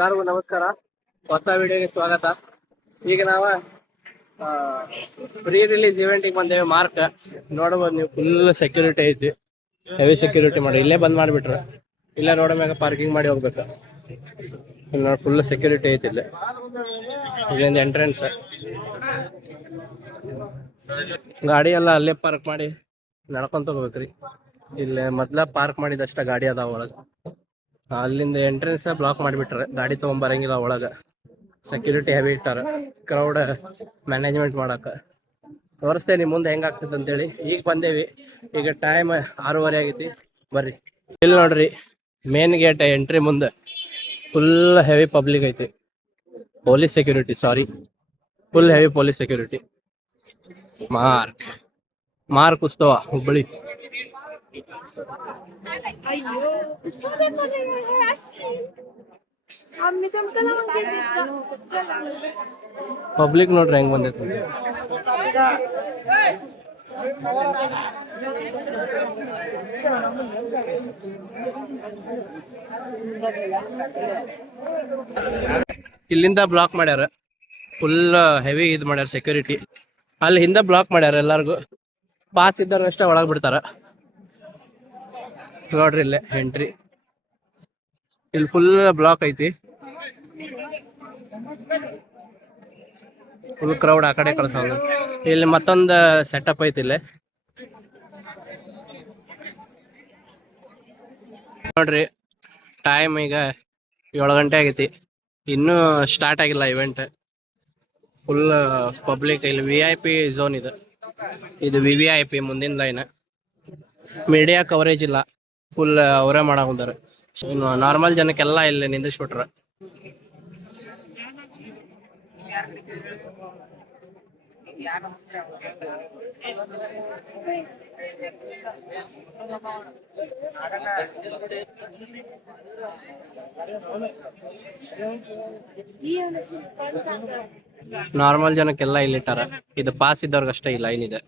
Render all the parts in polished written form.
ಎಲ್ಲರಿಗೂ ನಮಸ್ಕಾರ. ಹೊಸ ವಿಡಿಯೋಗೆ ಸ್ವಾಗತ. ಈಗ ನಾವು ಪ್ರೀ ರಿಲೀಸ್ ಇವೆಂಟಿಗೆ ಬಂದೇವೆ. ಮಾರ್ಕ್ ನೋಡಬಹುದು ನೀವು, ಫುಲ್ ಸೆಕ್ಯೂರಿಟಿ ಐತಿ, ಹೆವಿ ಸೆಕ್ಯೂರಿಟಿ ಮಾಡಿ ಇಲ್ಲೇ ಬಂದ್ ಮಾಡಿಬಿಟ್ರ. ಇಲ್ಲೇ ರೋಡ್ ಮ್ಯಾಗ ಪಾರ್ಕಿಂಗ್ ಮಾಡಿ ಹೋಗ್ಬೇಕು. ಇಲ್ಲಿ ನೋಡಿ ಫುಲ್ ಸೆಕ್ಯೂರಿಟಿ ಐತಿ. ಇಲ್ಲೊಂದು ಎಂಟ್ರೆನ್ಸ್, ಗಾಡಿ ಎಲ್ಲ ಅಲ್ಲೇ ಪಾರ್ಕ್ ಮಾಡಿ ನಡ್ಕೊಂತ ಹೋಗ್ಬೇಕ್ರಿ. ಇಲ್ಲೇ ಮೊದ್ಲ ಪಾರ್ಕ್ ಮಾಡಿದಷ್ಟ ಗಾಡಿ ಅದಾವ ಒಳಗ. ಅಲ್ಲಿಂದ ಎಂಟ್ರೆನ್ಸ್ ಬ್ಲಾಕ್ ಮಾಡಿಬಿಟ್ರೆ ಗಾಡಿ ತಗೊಂಬರಂಗಿಲ್ಲ ಒಳಗ. ಸೆಕ್ಯೂರಿಟಿ ಹೆವಿ ಇಟ್ಟಾರ ಕ್ರೌಡ್ ಮ್ಯಾನೇಜ್ಮೆಂಟ್ ಮಾಡಕ. ತೋರಿಸ್ತೇನೆ ಮುಂದೆ ಹೆಂಗಾಗ್ತದೆ ಅಂತೇಳಿ. ಈಗ ಬಂದೇವಿ, ಈಗ ಟೈಮ್ 6:30 ಆಗೈತಿ. ಬರ್ರಿ. ಇಲ್ಲಿ ನೋಡ್ರಿ, ಮೇನ್ ಗೇಟ್ ಎಂಟ್ರಿ ಮುಂದೆ ಫುಲ್ ಹೆವಿ ಪಬ್ಲಿಕ್ ಐತಿ. Police security, sorry, full heavy police security. Mark ಉತ್ಸವ ಹುಬ್ಬಳ್ಳಿ. ಪಬ್ಲಿಕ್ ನೋಡ್ರಿ ಹೆಂಗ್ ಬಂದೈತಿ. ಇಲ್ಲಿಂದ ಬ್ಲಾಕ್ ಮಾಡ್ಯಾರ, ಫುಲ್ ಹೆವಿ ಇದು ಮಾಡ್ಯಾರ ಸೆಕ್ಯೂರಿಟಿ. ಅಲ್ಲಿ ಹಿಂದೆ ಬ್ಲಾಕ್ ಮಾಡ್ಯಾರ, ಎಲ್ಲಾರ್ಗು ಪಾಸ್ ಇದ್ದವ್ರು ಅಷ್ಟೇ ಒಳಗ್ ಬಿಡ್ತಾರ. ನೋಡ್ರಿ ಇಲ್ಲೇ ಎಂಟ್ರಿ, ಇಲ್ಲಿ ಫುಲ್ ಬ್ಲಾಕ್ ಐತಿ. ಫುಲ್ ಕ್ರೌಡ್ ಆ ಕಡೆ ಕಳ್ಸೋದು. ಇಲ್ಲಿ ಮತ್ತೊಂದು ಸೆಟಪ್ ಐತಿ ಇಲ್ಲೇ ನೋಡ್ರಿ. ಟೈಮ್ ಈಗ 7 ಗಂಟೆ ಆಗೈತಿ, ಇನ್ನೂ ಸ್ಟಾರ್ಟ್ ಆಗಿಲ್ಲ ಇವೆಂಟ್. Full public. ಇಲ್ಲಿ VIP ಝೋನ್ ಇದು VVIP ಮುಂದಿನ ಲೈನ್. ಮೀಡಿಯಾ ಕವರೇಜ್ ಇಲ್ಲ, ಫುಲ್ ಅವರೇ ಮಾಡಾಕೊಂತಾರೆ. ನಾರ್ಮಲ್ ಜನಕ್ಕೆಲ್ಲ ಇಲ್ಲಿ ನಿಂದಿಸ್ಬಿಟ್ರ. ನಾರ್ಮಲ್ ಜನಕ್ಕೆಲ್ಲ ಇಲ್ಲಿಟ್ಟಾರ. ಇದು ಪಾಸ್ ಇದ್ದವ್ರಿಗಷ್ಟೇ ಈ ಲೈನ್ ಇದೆ.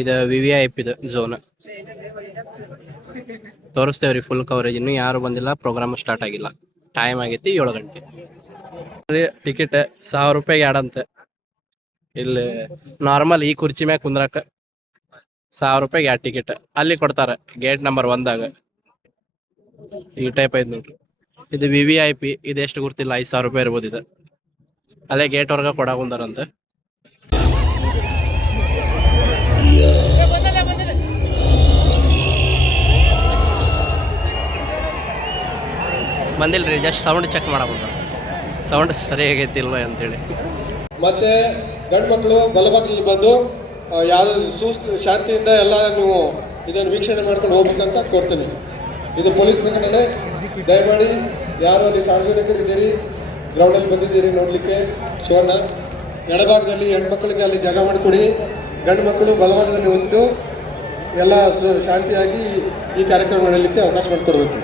ಇದು VVIP ಝೋನ್. ತೋರಿಸ್ತೇವ್ರಿ ಫುಲ್ ಕವರೇಜ್. ಇನ್ನೂ ಯಾರು ಬಂದಿಲ್ಲ, ಪ್ರೋಗ್ರಾಮ್ ಸ್ಟಾರ್ಟ್ ಆಗಿಲ್ಲ. ಟೈಮ್ ಆಗೈತಿ 7 ಗಂಟೆ. ಟಿಕೆಟ್ 1000 ರೂಪಾಯಿಗೆ ಆಡಂತೆ. ಇಲ್ಲಿ ನಾರ್ಮಲ್ ಈ ಕುರ್ಚಿ ಮ್ಯಾಗ ಕುಂದ್ರಕ 1000 ರೂಪಾಯಿಗೆ 2 ಟಿಕೆಟ್ ಅಲ್ಲಿ ಕೊಡ್ತಾರ. ಗೇಟ್ ನಂಬರ್ 1ದಾಗ ಈ ಟೈಪ್ ಐತ್ ನೋಡ್ರಿ. ಇದು VVIP. ಇದು ಎಷ್ಟು ಗೊತ್ತಿಲ್ಲ, 5000 ರೂಪಾಯಿ ಇರ್ಬೋದು. ಇದು ಅಲ್ಲೇ ಗೇಟ್ ವರ್ಗ ಕೊಡಾಕುಂದಾರಂತೆ. ಬಂದಿಲ್ರಿ, ಜಸ್ಟ್ ಸೌಂಡ್ ಚೆಕ್ ಮಾಡಾಕುಂತಾರ. ಸೌಂಡ್ ಸರಿಯಾಗೈತಿಲ್ವ ಅಂತೇಳಿ. ಮತ್ತೆ ಗಂಡು ಮಕ್ಕಳು ಬಲಭಾಗದಲ್ಲಿ ಬಂದು ಯಾವ್ದು ಶಾಂತಿಯಿಂದ ಎಲ್ಲ ನೀವು ಇದನ್ನು ವೀಕ್ಷಣೆ ಮಾಡ್ಕೊಂಡು ಹೋಗ್ಬೇಕಂತ ಕೋರ್ತೀನಿ. ಇದು ಪೊಲೀಸ್ ಪ್ರಕಟಣೆ. ದಯಮಾಡಿ ಯಾರು ಅಲ್ಲಿ ಸಾರ್ವಜನಿಕರು ಇದ್ದೀರಿ, ಗ್ರೌಂಡಲ್ಲಿ ಬಂದಿದ್ದೀರಿ ನೋಡ್ಲಿಕ್ಕೆ ಶೋನ, ಎಡಭಾಗದಲ್ಲಿ ಹೆಣ್ಮಕ್ಳಿಗೆ ಅಲ್ಲಿ ಜಾಗ ಮಾಡಿಕೊಡಿ. ಗಂಡು ಮಕ್ಕಳು ಬಲಭಾಗದಲ್ಲಿ ಒಂದು ಎಲ್ಲ ಶಾಂತಿಯಾಗಿ ಈ ಕಾರ್ಯಕ್ರಮ ಮಾಡಲಿಕ್ಕೆ ಅವಕಾಶ ಮಾಡಿಕೊಡ್ಬೇಕು.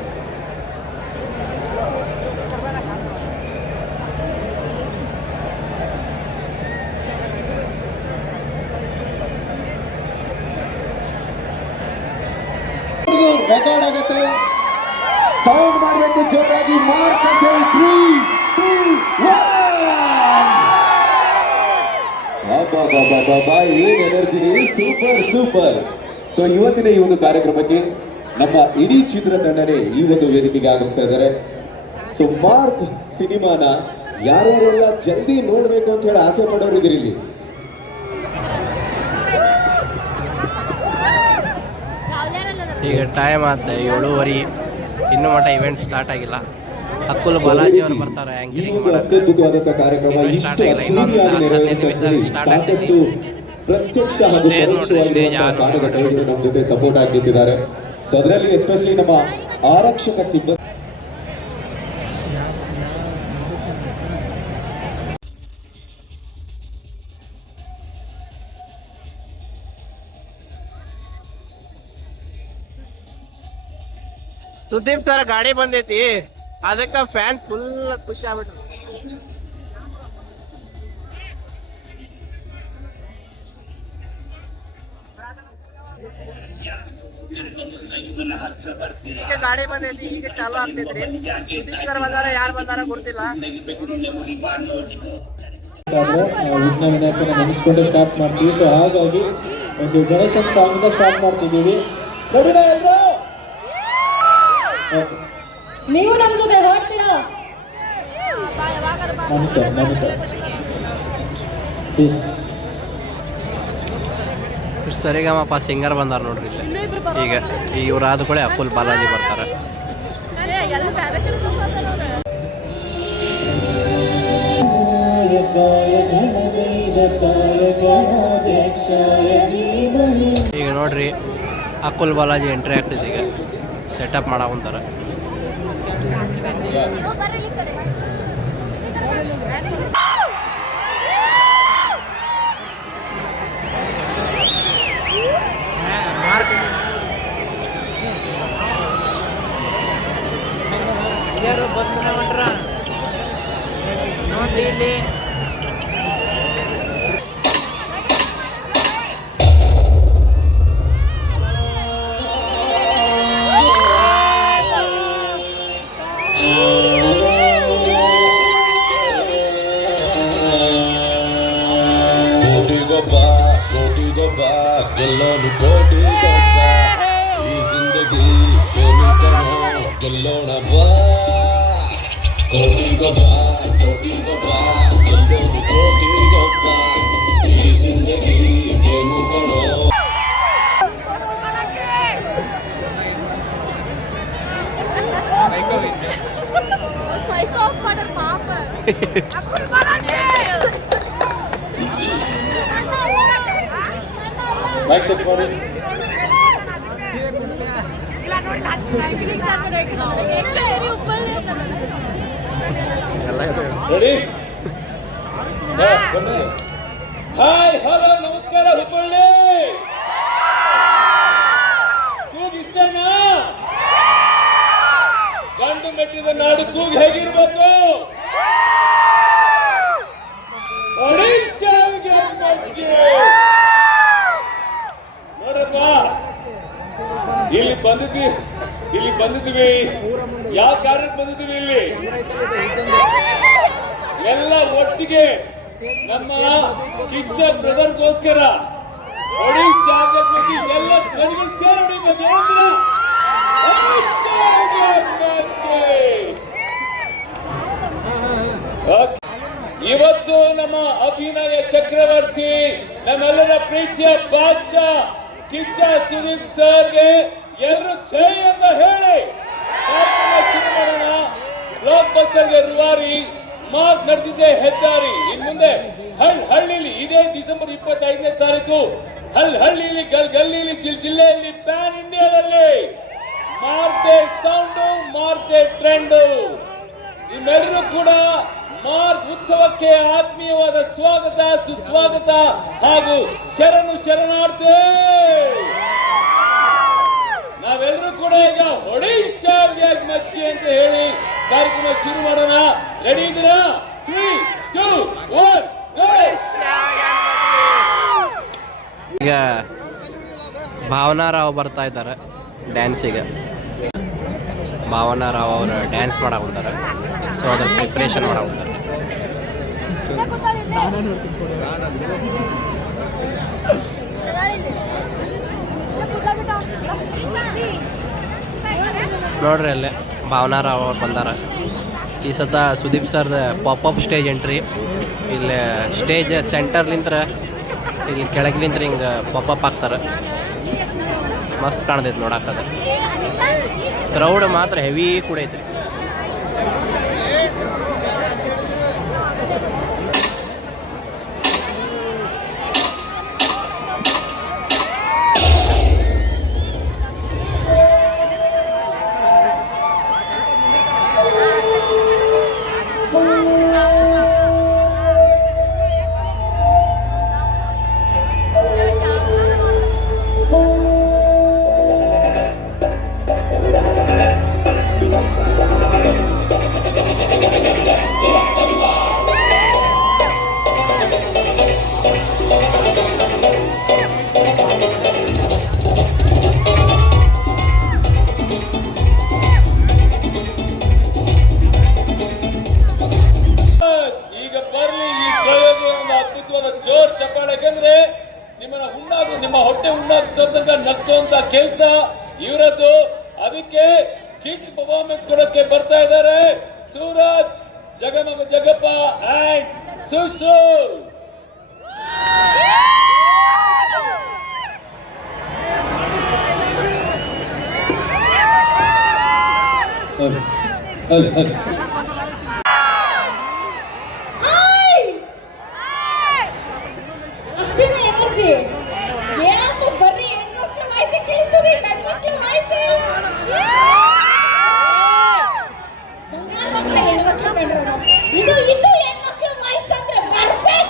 ರೆಕಾರ್ಡ್ ಆಗತ್ತೆ, ಸೌಂಡ್ ಮಾಡಬೇಕು ಜೋರಾಗಿ. ಮಾರ್ಕ್ ಅಂತ ಹೇಳಿ 3, 2, 1. ಏನ್ ಎನರ್ಜಿ, ಸೂಪರ್. ಸೊ ಇವತ್ತಿನ ಈ ಒಂದು ಕಾರ್ಯಕ್ರಮಕ್ಕೆ ನಮ್ಮ ಇಡೀ ಚಿತ್ರತಂಡನೇ ಈ ಒಂದು ವೇದಿಕೆಗೆ ಆಗಮಿಸ್ತಾ ಇದ್ದಾರೆ. ಸೊ ಮಾರ್ಕ್ ಸಿನಿಮಾನ ಯಾರ್ಯಾರೆಲ್ಲ ಜಲ್ದಿ ನೋಡ್ಬೇಕು ಅಂತ ಹೇಳಿ ಆಸೆ ಪಡೋರು ಇದ್ರಿ ಇಲ್ಲಿ. ಈಗ ಟೈಮ್ ಆತ 7:30. ಇನ್ನೂ ಮಟ್ಟ ಇವೆಂಟ್ ಸ್ಟಾರ್ಟ್ ಆಗಿಲ್ಲ. ಅಕ್ಕುಲ್ ಬಾಲಾಜಿ ಅವರು ಬರ್ತಾರೆ ಆಂಕರಿಂಗ್ ಮಾಡಕ್ಕೆ. ಅತ್ಯದ್ಭುತವಾದಂತಹ ಕಾರ್ಯಕ್ರಮ ಇಷ್ಟು ಅದ್ದೂರಿಯಾಗಿ ನೆರವೇರಿಸುವುದರಲ್ಲಿ ಸಾಕಷ್ಟು ಪ್ರತ್ಯಕ್ಷ ಹಾಗೂ ಪರೋಕ್ಷವಾಗಿರುವಂತಹ ಕಾರ್ಯಕರ್ತರು ನಮ್ಮ ಜೊತೆ ಸಪೋರ್ಟ್ ಆಗಿ ನಿಂತಿದ್ದಾರೆ. ಸೊ ಅದರಲ್ಲಿ ಎಸ್ಪೆಷಲಿ ನಮ್ಮ ಆರಕ್ಷಕ ಸಿಬ್ಬಂದಿ. ಸುದೀಪ್ ಸರ್ ಗಾಡಿ ಬಂದೈತಿ, ಅದಕ್ಕೆ ಫ್ಯಾನ್ ಫುಲ್ ಖುಷಿ ಆಗ್ಬಿಟ್ರು. ಈಗ ಗಾಡಿ ಬಂದೈತಿ, ಈಗ ಚಾಲು ಆಗ್ತೈತ್ರಿ. ಸುದೀಪ್ ಬಂದಾರ, ಯಾರು ಬಂದಾರ ಗೊತ್ತಿಲ್ಲ. ವಿಘ್ನ ವಿನಾಯಕನ ನೆನೆಸ್ಕೊಂಡು ಸ್ಟಾರ್ಟ್ ಮಾಡ್ತೀವಿ. ಸೊ ಹಾಗಾಗಿ ಒಂದು ಗಣೇಶನ್ ಸಾಂಗ್ ಇಂದ ಸ್ಟಾರ್ಟ್ ಮಾಡ್ತಿದ್ದೀವಿ. ರೆಡಿನಾ ಎಲ್ರು? ಓಕೆ, ನೀವು ನಮ್ಮ ಜೊತೆ ಹಾಡ್ತೀರಾ? Monitor please. ಸರಿಗಮಪ ಸಿಂಗರ್ ಬಂದಾರ ನೋಡ್ರಿ ಇಲ್ಲಿ. ಈಗ ಇವ್ರು ಆದ ಕೂಡ ಅಕುಲ್ ಬಾಲಾಜಿ ಬರ್ತಾರೆ. ಈಗ ನೋಡ್ರಿ ಅಕುಲ್ ಬಾಲಾಜಿ ಎಂಟ್ರಿ ಆಗ್ತೈತಿ. ಈಗ ಸೆಟಪ್ ಮಾಡಾಕುಂತಾರ. ಯಾರು ಬಸ್ ಹೊಂಟ್ರ ನೋಡಿ ಇಲ್ಲಿ. ಕೋಟಿ ಗೊಬ್ಬ ಗೆಲ್ಲೋನು ಕೋಟಿ ಗೊಬ್ಬ, ಈ ಜಿಂದಗಿ ಗೆಲ್ಲುಕಣೋ ಗೆಲ್ಲೋಣ ಬಾ. ಕೋಟಿ ಗೊಬ್ಬ ಗೆಲ್ಲೋನು ಕೋಟಿ ಗೊಬ್ಬ, ಈ ಜಿಂದಗಿ ಗೆಲ್ಲುಕಣೋ. ಮೈಕ್ ಚೆಕ್ ಮಾಡಿ. ರೆಡಿ? ಹಾಯ್ ಹಲೋ ನಮಸ್ಕಾರ ಹುಬ್ಬಳ್ಳಿ. ಕೂಗ್ ಇಷ್ಟನಾ? ಗಂಡು ಮೆಟ್ಟಿದ ನಾಡು ಕೂಗ್ ಹೇಗಿರ್ಬೇಕು? ನೋಡಪ್ಪ, ಇಲ್ಲಿ ಬಂದಿದ್ವಿ. ಯಾವ ಕಾರ್ಯಕ್ಕೆ ಬಂದಿದ್ವಿ? ಇಲ್ಲಿ ಎಲ್ಲ ಒಟ್ಟಿಗೆ ನಮ್ಮ ಕಿಚ್ಚ ಬ್ರದರ್ಗೋಸ್ಕರ ಒಡಿಶಾ ಎಲ್ಲ ಜನಗಳು ಸೇರ್ಬಿಡ್ಬೇಕು. ಇವತ್ತು ನಮ್ಮ ಅಭಿನಯ ಚಕ್ರವರ್ತಿ, ನಮ್ಮೆಲ್ಲರ ಪ್ರೀತಿಯ ಬಾದ್ಶಾ ಕಿಚ್ಚ ಸುದೀಪ್ ಸರ್ಗೆ ಎಲ್ಲರೂ ಜೈ ಅಂತ ಹೇಳಿ ಶುರು ಮಾಡೋಣ. ಬ್ಲಾಕ್ ಬಸ್ಟರ್ಗೆ ರೂವಾರಿ, ಮಾರ್ಕ್ ನಡೆದಿದ್ದೆ ಹೆದ್ದಾರಿ. ಇನ್ ಮುಂದೆ ಹಳ್ಳಿಲಿ ಇದೇ ಡಿಸೆಂಬರ್ 25ನೇ ತಾರೀಕು ಹಳ್ಳಿಲಿ ಗಲ್ಲಿಲಿ ಜಿಲ್ಲೆಯಲ್ಲಿ ಪ್ಯಾನ್ ಇಂಡಿಯಾದಲ್ಲಿ ಮಾರ್ದೆ ಸೌಂಡು, ಮಾರ್ದೆ ಟ್ರೆಂಡು. ನಿಮ್ಮೆಲ್ಲರೂ ಕೂಡ ಮಾರ್ಕ್ ಉತ್ಸವಕ್ಕೆ ಆತ್ಮೀಯವಾದ ಸ್ವಾಗತ, ಸುಸ್ವಾಗತ ಹಾಗೂ ಶರಣಾರ್ಥಿ. ನಾವೆಲ್ಲರೂ ಕೂಡ ಈಗ ಒಡಿಶಾ ಮಚ್ಚಿಗೆ ಅಂತ ಹೇಳಿ ಕಾರ್ಯಕ್ರಮ ಶುರು ಮಾಡೋಣ. ರೆಡಿ ಇದ್ದೀರಾ? 3, 2, 1 ಈಗ ಭಾವನಾ ರಾವ್ ಬರ್ತಾ ಇದ್ದಾರೆ ಡ್ಯಾನ್ಸಿಗೆ. ಭಾವನಾ ರಾವ್ ಅವರು ಡ್ಯಾನ್ಸ್ ಮಾಡಾಕುಂತಾರೆ. ಸೊ ಅದ್ರ ಪ್ರಿಪ್ರೇಷನ್ ಮಾಡಾಕುಂತಾರೆ. ನೋಡ್ರಿ ಅಲ್ಲೇ ಭಾವನಾ ರಾವ್ ಅವ್ರು ಬಂದಾರ. ಈ ಸತ ಸುದೀಪ್ ಸರ್ದ ಪಾಪಪ್ ಸ್ಟೇಜ್ ಎಂಟ್ರಿ. ಇಲ್ಲಿ ಸ್ಟೇಜ್ ಸೆಂಟರ್ಲಿಂತ್ರ ಇಲ್ಲಿ ಕೆಳಗಿಲಿಂತ್ರ ಹಿಂಗೆ ಪಾಪಪ್ ಆಗ್ತಾರೆ. ಮಸ್ತ್ ಕಾಣ್ತೈತೆ ನೋಡಾಕದ. ಕ್ರೌಡ್ ಮಾತ್ರ ಹೆವಿ ಕೂಡ ಐತ್ರಿ. ತನಕ ನಗ್ಸುವಂತ ಕೆಲಸ ಇವರದ್ದು. ಅದಕ್ಕೆ ಕಿಕ್ ಪರ್ಫಾರ್ಮೆನ್ಸ್ ಕೊಡೋಕೆ ಬರ್ತಾ ಇದ್ದಾರೆ ಸೂರಜ್, ಜಗಮಗ ಜಗಪ್ಪ ಅಂಡ್ ಸುಶು. ಹಾಯ್ ಅಷ್ಟೇನ ಎನರ್ಜಿ ಏನಪ್ಪ ಬರ್ರಿ ಹೆಣ್ಮಕ್ಳು ವಾಯ್ಸ್ ಕೇಳಿಸ್ತದೆ ಗಂಡ್ಮಕ್ಳು ವಾಯ್ಸ್ ಹೆಣ್ಮಕ್ಳು ಕಂಡ್ರು ಇದು ಹೆಣ್ಮಕ್ಳು ವಾಯ್ಸ್ ಅಂದ್ರೆ ಬರ್ಬೇಕು.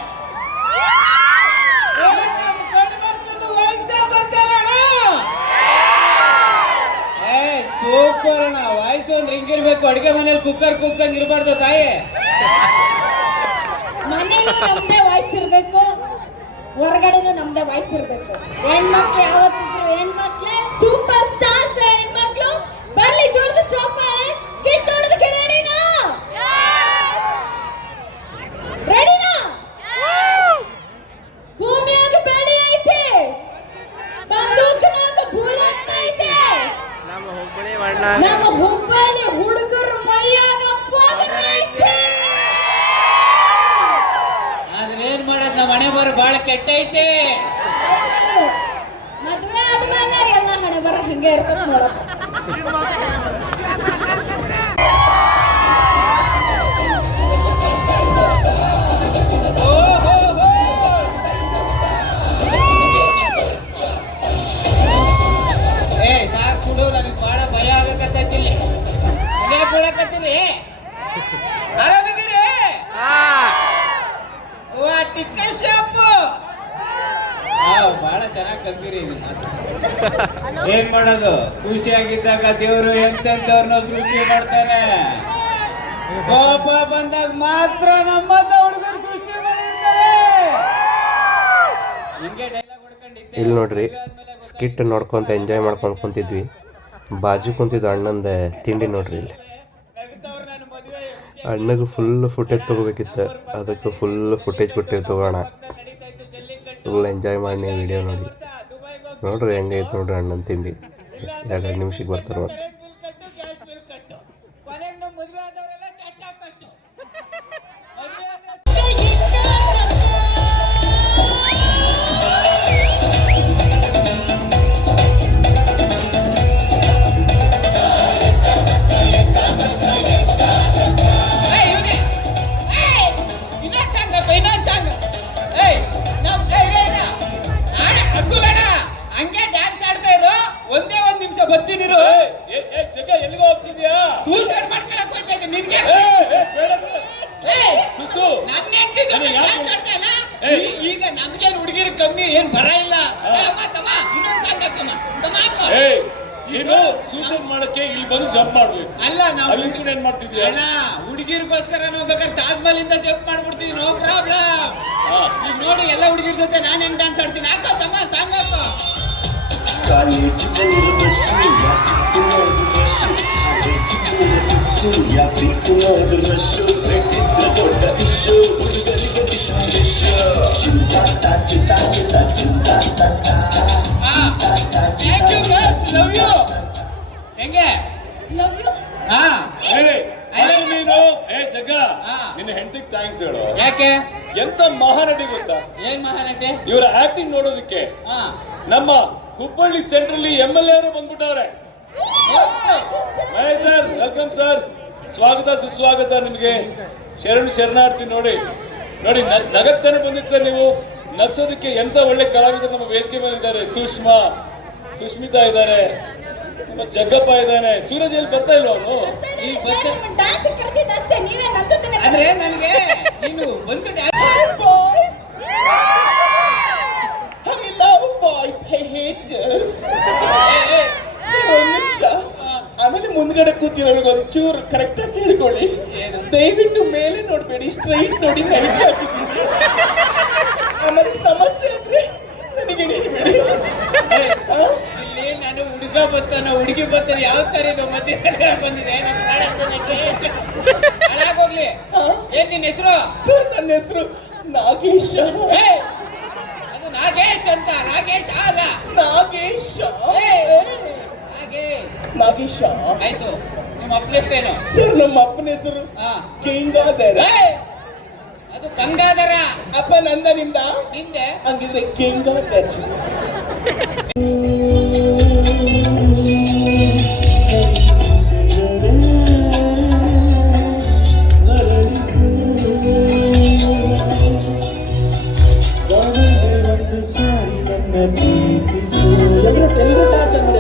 ಸೂಪರ್ ಅಣ್ಣ. ವಾಯ್ಸ್ ಅಂದ್ರೆ ಹಿಂಗಿರ್ಬೇಕು, ಅಡಿಗೆ ಮನೇಲಿ ಕುಕ್ಕರ್ ಕುಕ್ಕಂಗ್ ಇರಬಾರ್ದು ತಾಯಿ. ಮನೆಯಲ್ಲೂ ನಮ್ದೇ ವಾಯ್ಸ್ ಇರ್ಬೇಕು, ಹೊರಗಡೆನೂ ನಮ್ದೇ ವಾಯ್ಸ್ ಇರ್ಬೇಕು. ಹೆಣ್ಮಕ್ಳು ಯಾವತ್ತಿದ್ರು ಹೆಣ್ಮಕ್ಳೇ ಸೂಪರ್ ಸ್ಟಾರ್ಸ್. ಹೆಣ್ಮಕ್ಳು ಬರ್ಲಿ, ಜೋರದ ಚಪ್ಪಾಳೆ. ಸ್ಕಿಟ್ ನೋಡೋದಕ್ಕೆ ರೆಡಿನಾ? ರೆಡಿನಾ? ಭೂಮಿಯಾಗ ಬೆಳೆ ಐತೆ, ಬಂದೂಕಿನಾಗ ಬುಲೆಟ್ ಐತೆ, ನಮ್ಮ ಹುಬ್ಬಳ್ಳಿ ಹುಡುಗರು ಮೈಯಾಗ ಪೋಗರ್ ಐತೆ. ಆದ್ರೆ ಏನ್ ಮಾಡೋದ್, ನಮ್ಮ ಮನೆ ಬರೋ ಬಾಳ ಕೆಟ್ಟೈತೆ. ಮದ್ವೆ ಆದ್ಮೇಲೆ ಎಲ್ಲ ಹಣೆ ಬರ ಹಿಂಗೆ ಇರ್ತದ ನೋಡಪ್ಪ. ಸಾಕು ಬಿಡು, ನನಗೆ ಬಹಳ ಭಯ ಆಗಕತ್ತೈತಿಲ್ಲ. ಅದೇ ಬಿಡಕತ್ತೀರಿ? ಆರಾಮಿದ್ದೀರಿ? ವಾ ಟಿಕ್ಕ ಶಾಪು ಬಹಳ ಚೆನ್ನಾಗಿ ಕಲ್ತೀರಿ ಇದು ಮಾತ್ರ. ಏನ್ ಮಾಡೋದು, ಖುಷಿಯಾಗಿದ್ದಾಗ ದೇವರು ಎಂತೆಂತವ್ರನ್ನ ಸೃಷ್ಟಿ ಮಾಡ್ತಾನೆ. ಕೋಪ ಬಂದಾಗ ಮಾತ್ರ ನಮ್ಮಂತ ಹುಡುಗರು ಸೃಷ್ಟಿ ಮಾಡಿರ್ತಾರೆ. ಹಿಂಗೆ ಡೈಲಾಗ್ ಹೊಡ್ಕೊಂಡಿದ್ದೆ. ಇಲ್ಲಿ ನೋಡ್ರಿ, ಸ್ಕಿಟ್ ನೋಡ್ಕೊಂತ ಎಂಜಾಯ್ ಮಾಡ್ಕೊಂಡು ಕುಂತಿದ್ವಿ. ಬಾಜು ಕುಂತಿದ್ದು ಅಣ್ಣಂದ ತಿಂಡಿ ನೋಡ್ರಿ. ಇಲ್ಲಿ ಅಣ್ಣಗೆ ಫುಲ್ ಫುಟೇಜ್ ತೊಗೋಬೇಕಿತ್ತು, ಅದಕ್ಕೆ ಫುಲ್ ಫುಟೇಜ್ ಕೊಟ್ಟಿವಿ ತೊಗೋಣ. ಫುಲ್ ಎಂಜಾಯ್ ಮಾಡಿ ವಿಡಿಯೋ ನೋಡ್ರಿ ಹೆಂಗೈತೆ ನೋಡ್ರಿ ಅಣ್ಣನ ತಿಂಡಿ. 2 ನಿಮಿಷಕ್ಕೆ ಬರ್ತಾರೆ ಮತ್ತೆ. ಒಂದೇ ಒಂದ್ ನಿಮಿಷ ಬರ್ತೀನಿರು. ಎಲ್ಲಿಗೆ ಹೋಗ್ತಿದ್ಯಾ? ಸೂಸೈಡ್ ಮಾಡ್ಕೊಳಕ್ ಹೋಗ್ತಾ ಇದ್ದೆ ನಿನ್ಗೆ. ಸುಸು, ನನ್ನ ಹೆಂಡತಿ ಜೊತೆ ಡ್ಯಾನ್ಸ್ ಆಡ್ತಾ ಇಲ್ಲ. ಈಗ ನಮ್ಗೇನ್ ಹುಡುಗಿರು ಕಮ್ಮಿ ಏನ್ ಬರ ಇಲ್ಲ. ಅಮ್ಮ ತಮ್ಮ ಇನ್ನೊಂದ್ ಸಾಂಗ್ ಹಾಕಮ್ಮ ತಮ್ಮ ಹಾಕೋ. ನೀನು ಸೂಸೈಡ್ ಮಾಡಕ್ಕೆ ಇಲ್ಲಿ ಬಂದು ಜಂಪ್ ಮಾಡ್ಬೇಕು. ಅಲ್ಲ ನಾವು ಏನ್ ಮಾಡ್ತಿದ್ಯಾ? ಅಲ್ಲ ಹುಡುಗಿರ್ಗೋಸ್ಕರ ನಾವು ಬೇಕಾದ್ರೆ ತಾಜ್ ಮಹಲ್ ಇಂದ ಜಂಪ್ ಮಾಡ್ಬಿಡ್ತೀವಿ, ನೋ ಪ್ರಾಬ್ಲಮ್. ಈಗ ನೋಡಿ ಎಲ್ಲ ಹುಡುಗಿರ ಜೊತೆ ನಾನು ಹೆಂಗ್ ಡ್ಯಾನ್ಸ್ ಆಡ್ತೀನಿ. ಹಾಕೋ ತಮ್ಮ ಸಾಂಗ್ ಹಾಕೋ. ಕಾಲೇಜ್ ಬಸ್ಸು ಯಾವ ಸಿಕ್ಕಿನಾಗ ರಶ್ಶು, ಕಾಲೇಜ್ ಬಸ್ಸು ಯಾವ ಸಿಕ್ಕಿನಾಗ ರಶ್ಶು, ರೆಡ್ಡಿದ್ರೆ ದೊಡ್ಡ ಇಶ್ಯೂ, ಹುಡುಗರಿಗೆ ಡಿಶು ಡಿಶು. ಚಿಂತಾಟ ಚಿಂತಾಟ ಚಿಂತಾಟ ಲವ್ ಯು ಹೆಂಗೆ ಲವ್ ಯು. ಹಾ ನೀನು ಜಗ್ಗ ನಿನ್ನ ಹೆಂಡತಿಗೆ ಥ್ಯಾಂಕ್ಸ್ ಹೇಳು. ಯಾಕೆ? ಎಂತ ಮಹಾನಟಿ ಗೊತ್ತಾ? ಏನ್ ಮಹಾನಟಿ? ಇವರ ಆಕ್ಟಿಂಗ್ ನೋಡೋದಕ್ಕೆ ನಮ್ಮ ಹುಬ್ಬಳ್ಳಿ ಸೆಂಟ್ರಲ್ಲಿ MLA ಅವರು ಬಂದ್ಬಿಟ್ಟವ್ರೆ. Mahesh sir, welcome sir. ಸ್ವಾಗತ ಸುಸ್ವಾಗತ ನಿಮಗೆ. ಶರಣಾರ್ಥಿ. ನೋಡಿ ನಗತ್ತಾನೆ ಬಂದಿತ್ತು ಸರ್. ನೀವು ನಗ್ಸೋದಕ್ಕೆ ಎಂತ ಒಳ್ಳೆ ಕಲಾವಿದರು ನಮ್ಮ ವೇದಿಕೆ ಮೇಲೆ ಇದ್ದಾರೆ. ಸುಷ್ಮಿತಾ ಇದ್ದಾರೆ, ನಮ್ಮ ಜಗ್ಗಪ್ಪ ಇದ್ದಾನೆ. ಸೂರಜ್ ಎಲ್ಲಿ ಬರ್ತಾ ಇಲ್ವ ಅವನು? ಡ್ಯಾನ್ಸ್ ಕರೆದಿದ್ದಷ್ಟೇ, ನೀವೇ ನನ್ನ ಜೊತೆ. ಅಂದ್ರೆ ನನಗೆ ನೀನು ಒಂದು ಆಮೇಲೆ ಮುಂದ್ಗಡೆ ಕೂತಿರೋರ್ಗೆ ಒಂಚೂರು ಕರೆಕ್ಟ್ ಆಗಿ ಹೇಳ್ಕೊಳ್ಳಿ. ದಯವಿಟ್ಟು ಮೇಲೆ ನೋಡ್ಬೇಡಿ, ಸ್ಟ್ರೈಟ್ ನೋಡಿ. ಲೈಟ್ ಹಾಕಿದ್ದೀನಿ. ಆಮೇಲೆ ಸಮಸ್ಯೆ ಆದ್ರೆ ನನಗೆ ಹೇಳ್ಬೇಡಿ. ಇಲ್ಲಿ ನಾನು ಹುಡುಗ ಬರ್ತಾನ ಹುಡುಗಿ ಬರ್ತಾನೆ ಯಾವ ತರ ಇದು ಮತ್ತೆ ಬಂದಿದೆ. ಹೋಗ್ಲಿ. ಏನ್ ನಿನ್ನ ಹೆಸರು? ಸರ್ ನನ್ನ ಹೆಸರು ನಾಗೇಶ. ಅದು ನಾಗೇಶ್ ಅಂತ. ನಾಗೇಶ್ ಅಲ್ಲ, ನಾಗೇಶ ನಾಗೇಶ್. ನಾಗೇಶ ಆಯ್ತು, ನಿಮ್ಮ ಅಪ್ಪನ ಹೆಸರೇನು? ಸರ್ ನಮ್ಮ ಅಪ್ಪನ ಹೆಸರು ಹಾ, ಗಂಗಾಧರ. ಅದು ಗಂಗಾಧರ. ಅಪ್ಪ ನಂದ ನಿಮ್ದ? ಹಿಂದೆ ಹಂಗಿದ್ರೆ ಗಂಗಾಧರ. ಎಲ್ರು ಟಾರ್ಚ್ ಅಂದ್ರೆ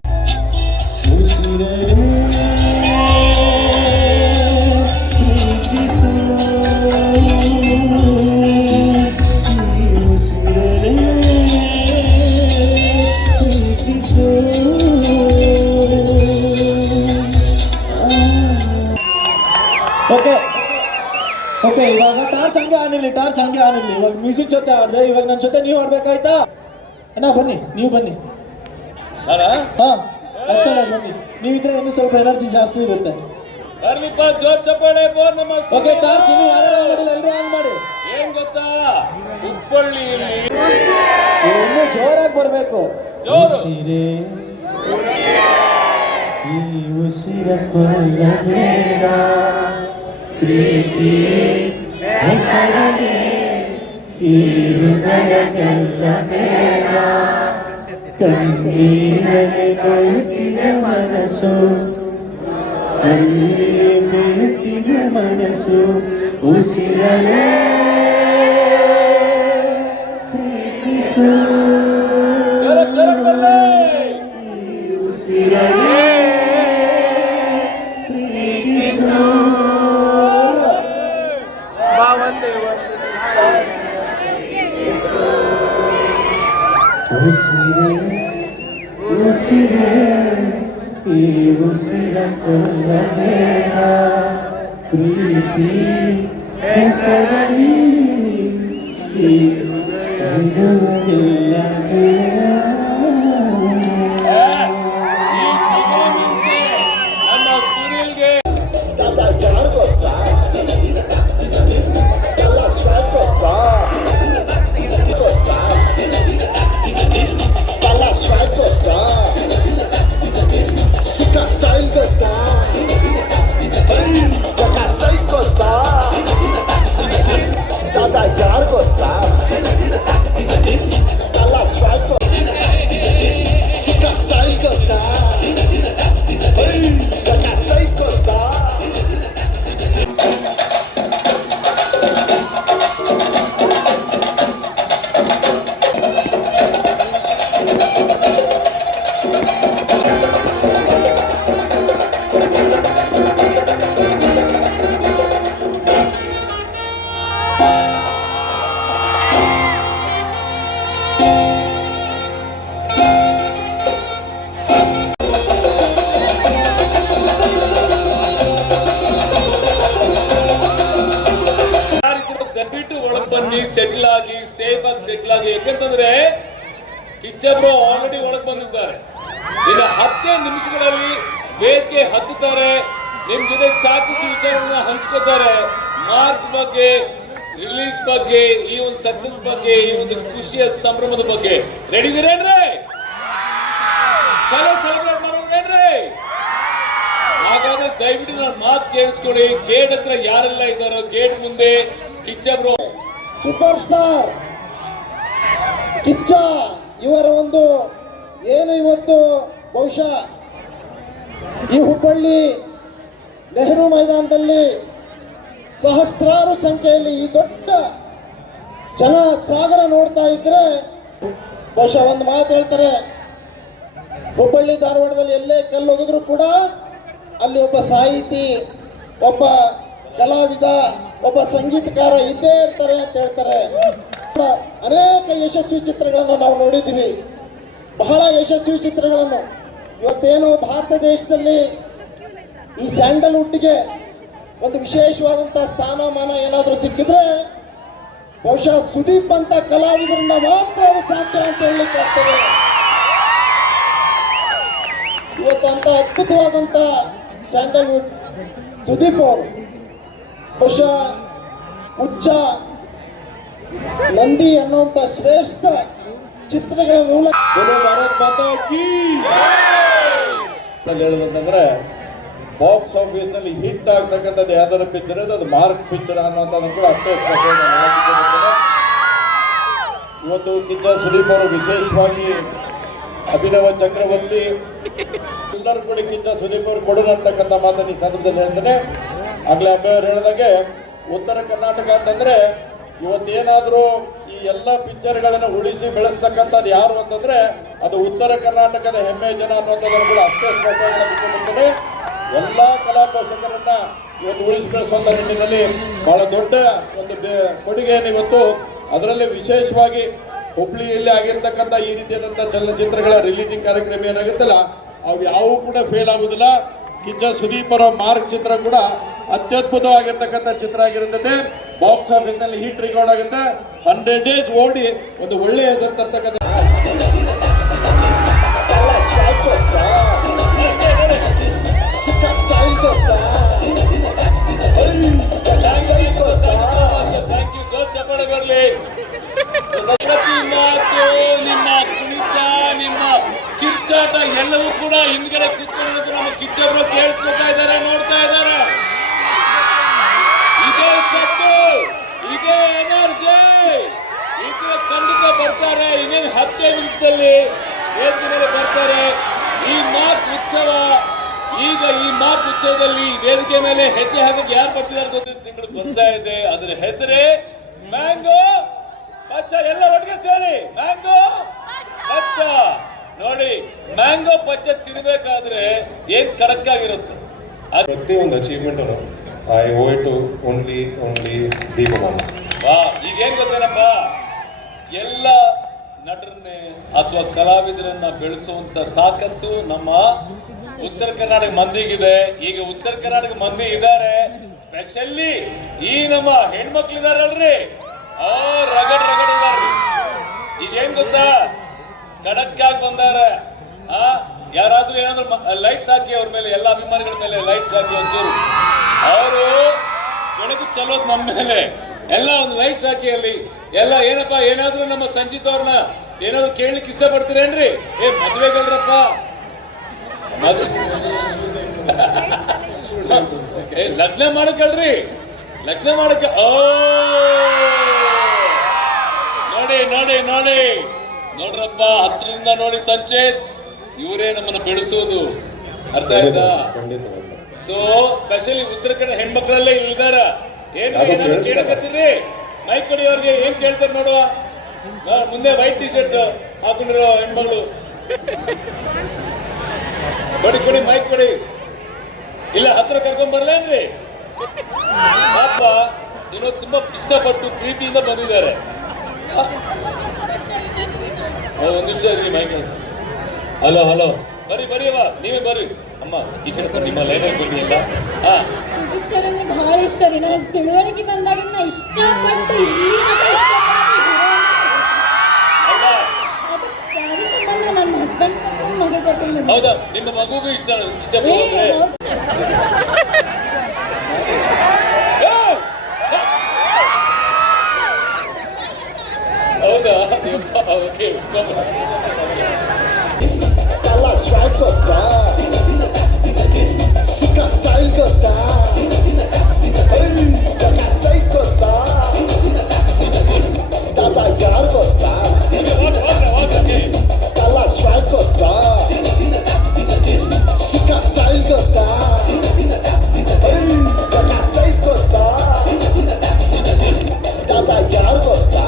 ಓಕೆ ಓಕೆ, ಇವಾಗ ಟಾರ್ಚ್ ಹಂಗೆ ಆನಿರ್ಲಿ, ಟಾರ್ಚ್ ಹಂಗೆ ಆನಿರ್ಲಿ. ಇವಾಗ ಮ್ಯೂಸಿಕ್ ಜೊತೆ ಆಡ್ದೆ, ಇವಾಗ ನನ್ನ ಜೊತೆ ನೀವು ಆಡ್ಬೇಕಾಯ್ತಾ? ಅಣ್ಣ ಬನ್ನಿ, ನೀವು ಬನ್ನಿ. ಹಾ ಅಕ್ಷರ ಬನ್ನಿ, ನೀವಿದ್ರೆ ಇನ್ನೂ ಸ್ವಲ್ಪ ಎನರ್ಜಿ ಜಾಸ್ತಿ ಇರುತ್ತೆ. ಬರ್ಲಿಪ್ಪ, ಜೋರ್ ಚಪ್ಪಾಳೆ. ಬೋರ್ ನಮ್ಮ ಓಕೆ, ಟಾರ್ಚ್ ಇನ್ನು ಯಾರು ಆನ್ ಮಾಡಿಲ್ಲ, ಎಲ್ಲರೂ ಆನ್ ಮಾಡಿ. ಏನ್ ಗೊತ್ತಾ, ಹುಬ್ಬಳ್ಳಿಯಲ್ಲಿ ಇನ್ನೂ ಜೋರಾಗಿ ಬರಬೇಕು. ಜೋರು. ಉಸಿರೇ ಈ ಉಸಿರ ಕೊಲ್ಲಬೇಡ, ಪ್ರೀತಿ ಹೆಸರಲಿ ಈ ಹೃದಯ ಗೆಲ್ಲಬೇಡ, ಕಣ್ಣೀರಲೆ ಕೊಯ್ತಿನ ಮನಸ್ಸು, ಅಲ್ಲಿ ಬೇಕಿನ ಮನಸ್ಸು, ಉಸಿರಲೇ ಪ್ರೀತಿಸು, ಈ ಉಸಿರಲೇ ಪ್ರೀತಿಸು. ಉಸಿರೇ ಉಸಿರೇ ಈ ಉಸಿರ ಕೊಲ್ಲಬೇಡ, ಪ್ರೀತಿ ಹೆಸರಲಿ ಈ ಹೃದಯವಿಲ್ಲ ಬೇಡ. ನನ್ನ ಸುನಿಲ್ಗೆ ಸ್ಟೈಲ್ ಗೊತ್ತಾ, ಸೈ ಗೊತ್ತಾ, ದಾದಾ ಯಾರು ಗೊತ್ತಾ, ಅಲ್ಲ ಸ್ವಾಗ್ ಸುಖ ಸ್ಟೈಲ್ ಗೊತ್ತಾ, ಸೈ ಗೊತ್ತಾ. ದಯವಿಟ್ಟು ಒಳಗ್ ಬನ್ನಿ, ಸೆಟ್ಲ್ ಆಗಿ, ಸೇಫ್ ಆಗಿ ಸೆಟ್ಲ್ ಆಗಿ. ಯಾಕಂತಂದ್ರೆ ಕಿಚ್ಚಬ್ರು ಆಲ್ರೆಡಿ ಒಳಗ್ ಬಂದಿದ್ದಾರೆ. ಇನ್ನು 10 ನಿಮಿಷಗಳಲ್ಲಿ ವೇದಿಕೆ ಹತ್ತುತ್ತಾರೆ, ನಿಮ್ ಜೊತೆ ಸಾಕಷ್ಟು ವಿಚಾರಗಳನ್ನ ಹಂಚ್ಕೋತಾರೆ. ಮಾರ್ಕ್ ಬಗ್ಗೆ, ರಿಲೀಸ್ ಬಗ್ಗೆ, ಈ ಒಂದು ಸಕ್ಸಸ್ ಬಗ್ಗೆ, ಈ ಒಂದು ಖುಷಿಯ ಸಂಭ್ರಮದ ಬಗ್ಗೆ. ರೆಡಿ ಇದೀರೇನ್ರಿ? ಚಲೋ ಸೆಲೆಬ್ರೇಟ್ ಮಾಡೋರೇನ್ರಿ? ಹಾಗಾದ್ರೆ ದಯವಿಟ್ಟು ನನ್ನ ಮಾತು ಕೇಳಿಸ್ಕೊಳ್ಳಿ. ಗೇಟ್ ಹತ್ರ ಯಾರೆಲ್ಲ ಇದ್ದಾರೋ ಗೇಟ್ ಮುಂದೆ ಕಿಚ್ಚಬ್ರು ಸೂಪರ್ ಸ್ಟಾರ್ ಕಿಚ್ಚ ಇವರ ಒಂದು ಏನು ಇವತ್ತು ಬಹುಶಃ ಈ ಹುಬ್ಬಳ್ಳಿ ನೆಹರು ಮೈದಾನದಲ್ಲಿ ಸಹಸ್ರಾರು ಸಂಖ್ಯೆಯಲ್ಲಿ ಈ ದೊಡ್ಡ ಜನ ಸಾಗರ ನೋಡ್ತಾ ಇದ್ರೆ ಬಹುಶಃ ಒಂದು ಮಾತು ಹೇಳ್ತಾರೆ, ಹುಬ್ಬಳ್ಳಿ ಧಾರವಾಡದಲ್ಲಿ ಎಲ್ಲೇ ಕಲ್ಲು ಹೋಗಿದ್ರು ಕೂಡ ಅಲ್ಲಿ ಒಬ್ಬ ಸಾಹಿತಿ, ಒಬ್ಬ ಕಲಾವಿದ, ಒಬ್ಬ ಸಂಗೀತಕಾರ ಇದ್ದೇ ಇರ್ತಾರೆ ಅಂತ ಹೇಳ್ತಾರೆ. ಅನೇಕ ಯಶಸ್ವಿ ಚಿತ್ರಗಳನ್ನು ನಾವು ನೋಡಿದ್ದೀವಿ, ಬಹಳ ಯಶಸ್ವಿ ಚಿತ್ರಗಳನ್ನು. ಇವತ್ತೇನು ಭಾರತ ದೇಶದಲ್ಲಿ ಈ ಸ್ಯಾಂಡಲ್ವುಡ್ಗೆ ಒಂದು ವಿಶೇಷವಾದಂಥ ಸ್ಥಾನಮಾನ ಏನಾದರೂ ಸಿಕ್ಕಿದ್ರೆ ಬಹುಶಃ ಸುದೀಪ್ ಅಂತ ಕಲಾವಿದರಿಂದ ಮಾತ್ರ ಅದು ಸಾಧ್ಯ ಅಂತ ಹೇಳಲಿಕ್ಕಾಗ್ತದೆ. ಇವತ್ತು ಅಂತ ಅದ್ಭುತವಾದಂಥ ಸ್ಯಾಂಡಲ್ವುಡ್ ಸುದೀಪ್ ಅವರು ಬಹುಶಃ ಉಚ್ಚ ನಂದಿ ಅನ್ನುವಂಥ ಶ್ರೇಷ್ಠ ಚಿತ್ರಗಳ ಮೂಲಕ ಬೋಲೋ ಭಾರತ್ ಮಾತಾ ಕೀ ಅಂತ ಹೇಳೋದಂತಂದ್ರೆ ಬಾಕ್ಸ್ ಆಫೀಸ್ ನಲ್ಲಿ ಹಿಟ್ ಆಗ್ತಕ್ಕಂಥದ್ದು ಯಾವ್ದಾದ್ರು ಪಿಕ್ಚರ್ ಇದೆ ಅದು ಮಾರ್ಕ್ ಪಿಕ್ಚರ್ ಅನ್ನೋಂಥದ್ದು ಕೂಡ ಅಷ್ಟೇ ಇವತ್ತು ಕಿಚ್ಚ ಸುದೀಪ್ ಅವರು ವಿಶೇಷವಾಗಿ ಅಭಿನವ ಚಕ್ರವರ್ತಿ ಎಲ್ಲರೂ ಕೂಡ ಕಿಚ್ಚ ಸುದೀಪ್ ಅವರು ಕೊಡೋಣ ಅಂತಕ್ಕಂಥ ಮಾತನ್ನು ಈ ಸಂದರ್ಭದಲ್ಲಿ ಹೇಳ್ತಾನೆ. ಆಗ್ಲೇ ಅಬ್ಬೆಯವರು ಹೇಳಿದಾಗೆ ಉತ್ತರ ಕರ್ನಾಟಕ ಅಂತಂದ್ರೆ ಇವತ್ತೇನಾದ್ರೂ ಈ ಎಲ್ಲ ಪಿಕ್ಚರ್ಗಳನ್ನು ಉಳಿಸಿ ಬೆಳೆಸ್ತಕ್ಕಂಥದ್ದು ಯಾರು ಅಂತಂದ್ರೆ ಅದು ಉತ್ತರ ಕರ್ನಾಟಕದ ಹೆಮ್ಮೆ ಜನ ಅನ್ನೋದನ್ನು ಕೂಡ ಅಷ್ಟೇ ಸ್ಪಷ್ಟವಾಗಿ ಎಲ್ಲಾ ಕಲಾ ಪೋಷಕರನ್ನ ಇವತ್ತು ಉಳಿಸಿ ಬೆಳೆಸುವಂತ ನಿಟ್ಟಿನಲ್ಲಿ ಬಹಳ ದೊಡ್ಡ ಒಂದು ಕೊಡುಗೆಯನ್ನು ಇವತ್ತು ಅದರಲ್ಲಿ ವಿಶೇಷವಾಗಿ ಹುಬ್ಳಿಯಲ್ಲಿ ಆಗಿರ್ತಕ್ಕಂಥ ಈ ರೀತಿಯಾದಂತಹ ಚಲನಚಿತ್ರಗಳ ರಿಲೀಸಿಂಗ್ ಕಾರ್ಯಕ್ರಮ ಏನಾಗುತ್ತಲ್ಲ ಅವು ಯಾವೂ ಕೂಡ ಫೇಲ್ ಆಗುದಿಲ್ಲ. ಕಿಚ್ಚ ಸುದೀಪ್ ಅವರ ಮಾರ್ಕ್ ಚಿತ್ರ ಕೂಡ ಅತ್ಯದ್ಭುತವಾಗಿರ್ತಕ್ಕಂಥ ಚಿತ್ರ ಆಗಿರುತ್ತದೆ. ಬಾಕ್ಸ್ ಆಫೀಸ್ ನಲ್ಲಿ ಹಿಟ್ ರೆಕಾರ್ಡ್ ಆಗುತ್ತೆ. 100 days ಓಡಿ ಒಂದು ಒಳ್ಳೆಯ ಹೆಸರು ತರ್ತಕ್ಕಂಥ ನಿಮ್ಮ ಕುಣಿತ ನಿಮ್ಮ ಕಿರ್ಚಾಟ ಎಲ್ಲವೂ ಕೂಡ ಹಿಂದ್ಗಡೆ ಕೂತ್ಕೊಳ್ಳೋದಕ್ಕೆ ನಮ್ಮ ಕಿಚ್ಚರು ಕೇಳಿಸ್ಕೊತಾ ಇದ್ದಾರೆ, ನೋಡ್ತಾ ಇದ್ದಾರೆ. ಇದೇ ಸದ್ದು, ಇದೇ ಎನರ್ಜಿ, ಇದ್ರೆ ಖಂಡಿತ ಬರ್ತಾರೆ. ಇನ್ನೇನು 15 ನಿಮಿಷದಲ್ಲಿ ವೇದಿಕೆ ಮೇಲೆ ಬರ್ತಾರೆ. ಈ ಮಾರ್ಕ್ ಉತ್ಸವ, ಈಗ ಈ ಮಾರ್ಕ್ ಉತ್ಸವದಲ್ಲಿ ವೇದಿಕೆ ಮೇಲೆ ಹೆಜ್ಜೆ ಹಾಕಕ್ಕೆ ಯಾರು ಬರ್ತಿದ್ದಾರೆ ಗೊತ್ತಿದ್ದ ತಿಂಗಳು ಬರ್ತಾ ಇದೆ. ಅದರ ಹೆಸರೇ ಮ್ಯಾಂಗೋ ಪಚ್ಚ. ಎಲ್ಲ ಒಟ್ಟಿಗೆ ಸೇರಿ ಮ್ಯಾಂಗೋ ಪಚ್ಚ. ನೋಡಿ, ಮ್ಯಾಂಗೋ ಪಚ್ಚ ತಿನ್ಬೇಕಾದ್ರೆ ಏನ್ ಕಡಕ್ ಆಗಿರುತ್ತೆ. ಪ್ರತಿಯೊಂದು achievement I owe to only ದೀಪಮಾನ. ವಾ, ಈಗ ಏನ್ ಗೊತ್ತೇನಪ್ಪ, ಎಲ್ಲ ನಟರನ್ನೇ ಅಥವಾ ಕಲಾವಿದರನ್ನ ಬೆಳೆಸುವಂತ ತಾಕತ್ತು ನಮ್ಮ ಉತ್ತರ ಕರ್ನಾಟಕ ಮಂದಿಗಿದೆ. ಈಗ ಉತ್ತರ ಕರ್ನಾಟಕ ಮಂದಿ ಇದ್ದಾರೆ, ಸ್ಪೆಷಲಿ ಈ ನಮ್ಮ ಹೆಣ್ಮಕ್ಳಿದಾರಲ್ರಿ, ರಗಡ್ ಇದಾರ್ರಿ. ಈಗ ಏನ್ ಗೊತ್ತಾ, ಕಡಕ್ಕಾಗಿ ಬಂದಾರೆ. ಯಾರಾದ್ರೂ ಏನಾದ್ರು ಲೈಟ್ಸ್ ಹಾಕಿ ಅವ್ರ ಮೇಲೆ, ಎಲ್ಲ ಅಭಿಮಾನಿಗಳ ಮೇಲೆ ಲೈಟ್ಸ್ ಹಾಕಿ ಒಂಚೂರು ಅವರು ಬೆಳಕು ಚಲೋದ್ ನಮ್ಮ ಮೇಲೆ ಎಲ್ಲ ಒಂದು ಲೈಟ್ಸ್ ಹಾಕಿ ಅಲ್ಲಿ ಎಲ್ಲ. ಏನಪ್ಪಾ, ಏನಾದ್ರು ನಮ್ಮ ಸಂಜಿತ್ ಅವ್ರನ್ನ ಏನಾದ್ರು ಕೇಳಲಿಕ್ಕೆ ಇಷ್ಟಪಡ್ತೀರೇನ್ರಿ? ಮದ್ವೆಗಲ್ರಪ್ಪ, ಲಗ್ನ ಮಾಡಕ್ಕಲ್ರಿ, ಲಗ್ನ ಮಾಡಕ್ಕೆ. ನೋಡಿ ನೋಡ್ರಪ್ಪ, ಹತ್ರದಿಂದ ನೋಡಿ ಸಂಚೇತ್, ಇವರೇ ನಮ್ಮನ್ನ ಬೆಳೆಸೋದು. ಅರ್ಥ ಆಯ್ತಾ? So specially Uttara Kannada ಹೆಣ್ಮಕ್ಳಲ್ಲೇ ಇಲ್ಲಿದಾರ. ಏನಾದ್ರು ಕೇಳಕತ್ತೀರಿ? ಮೈಕ್ ಕೊಡಿ ಅವ್ರಿಗೆ, ಏನ್ ಕೇಳ್ತಾರೆ ನೋಡುವ. ಮುಂದೆ ವೈಟ್ ಟಿ ಶರ್ಟ್ ಹಾಕೊಂಡಿರೋ ಹೆಣ್ಮಗಳು ಕೊಡಿ, ಮೈಕ್ ಕೊಡಿ. ಇಲ್ಲ, ಹತ್ರ ಕರ್ಕೊಂಡ್ ಬರ್ಲೇನ್ರಿ? ಪಾಪ ಏನೋ ತುಂಬಾ ಇಷ್ಟಪಟ್ಟು ಪ್ರೀತಿಯಿಂದ ಬಂದಿದ್ದಾರೆ. ಒಂದ್ ನಿಮಿಷ ಇರ್ರಿ, ಮೈಕ್. ಹಲೋ, ಬರೀ ಅವ, ನೀವೇ ಬರ್ರಿ ಅಮ್ಮ. ಈ ಕಡೆ ನಿಮ್ಮ ಲೈನ್ ಬನ್ನಿ ಎಲ್ಲ. ಸುದೀಪ್ ಸರ್ ಅಂದ್ರೆ ಬಹಳ ಇಷ್ಟ ರೀ. ನನಗೆ ತಿಳುವಳಿಕೆ ಬಂದಾಗಿಂದ ಇಷ್ಟಪಟ್ಟು ಇಲ್ಲಿ ಸಂಬಂಧ ನನ್ನ ಹಸ್ಬೆಂಡ್ ಮಗ ಕರ್ಕೊಂಡು. ಹೌದಾ? ನಿಮ್ಮ ಮಗುಗೂ ಇಷ್ಟ ಹೌದಾ? Okay, Kala swag kota, suka style kota, jaga say kota, dada yar kota. Kala swag kota, suka style kota, jaga say kota, dada yar kota.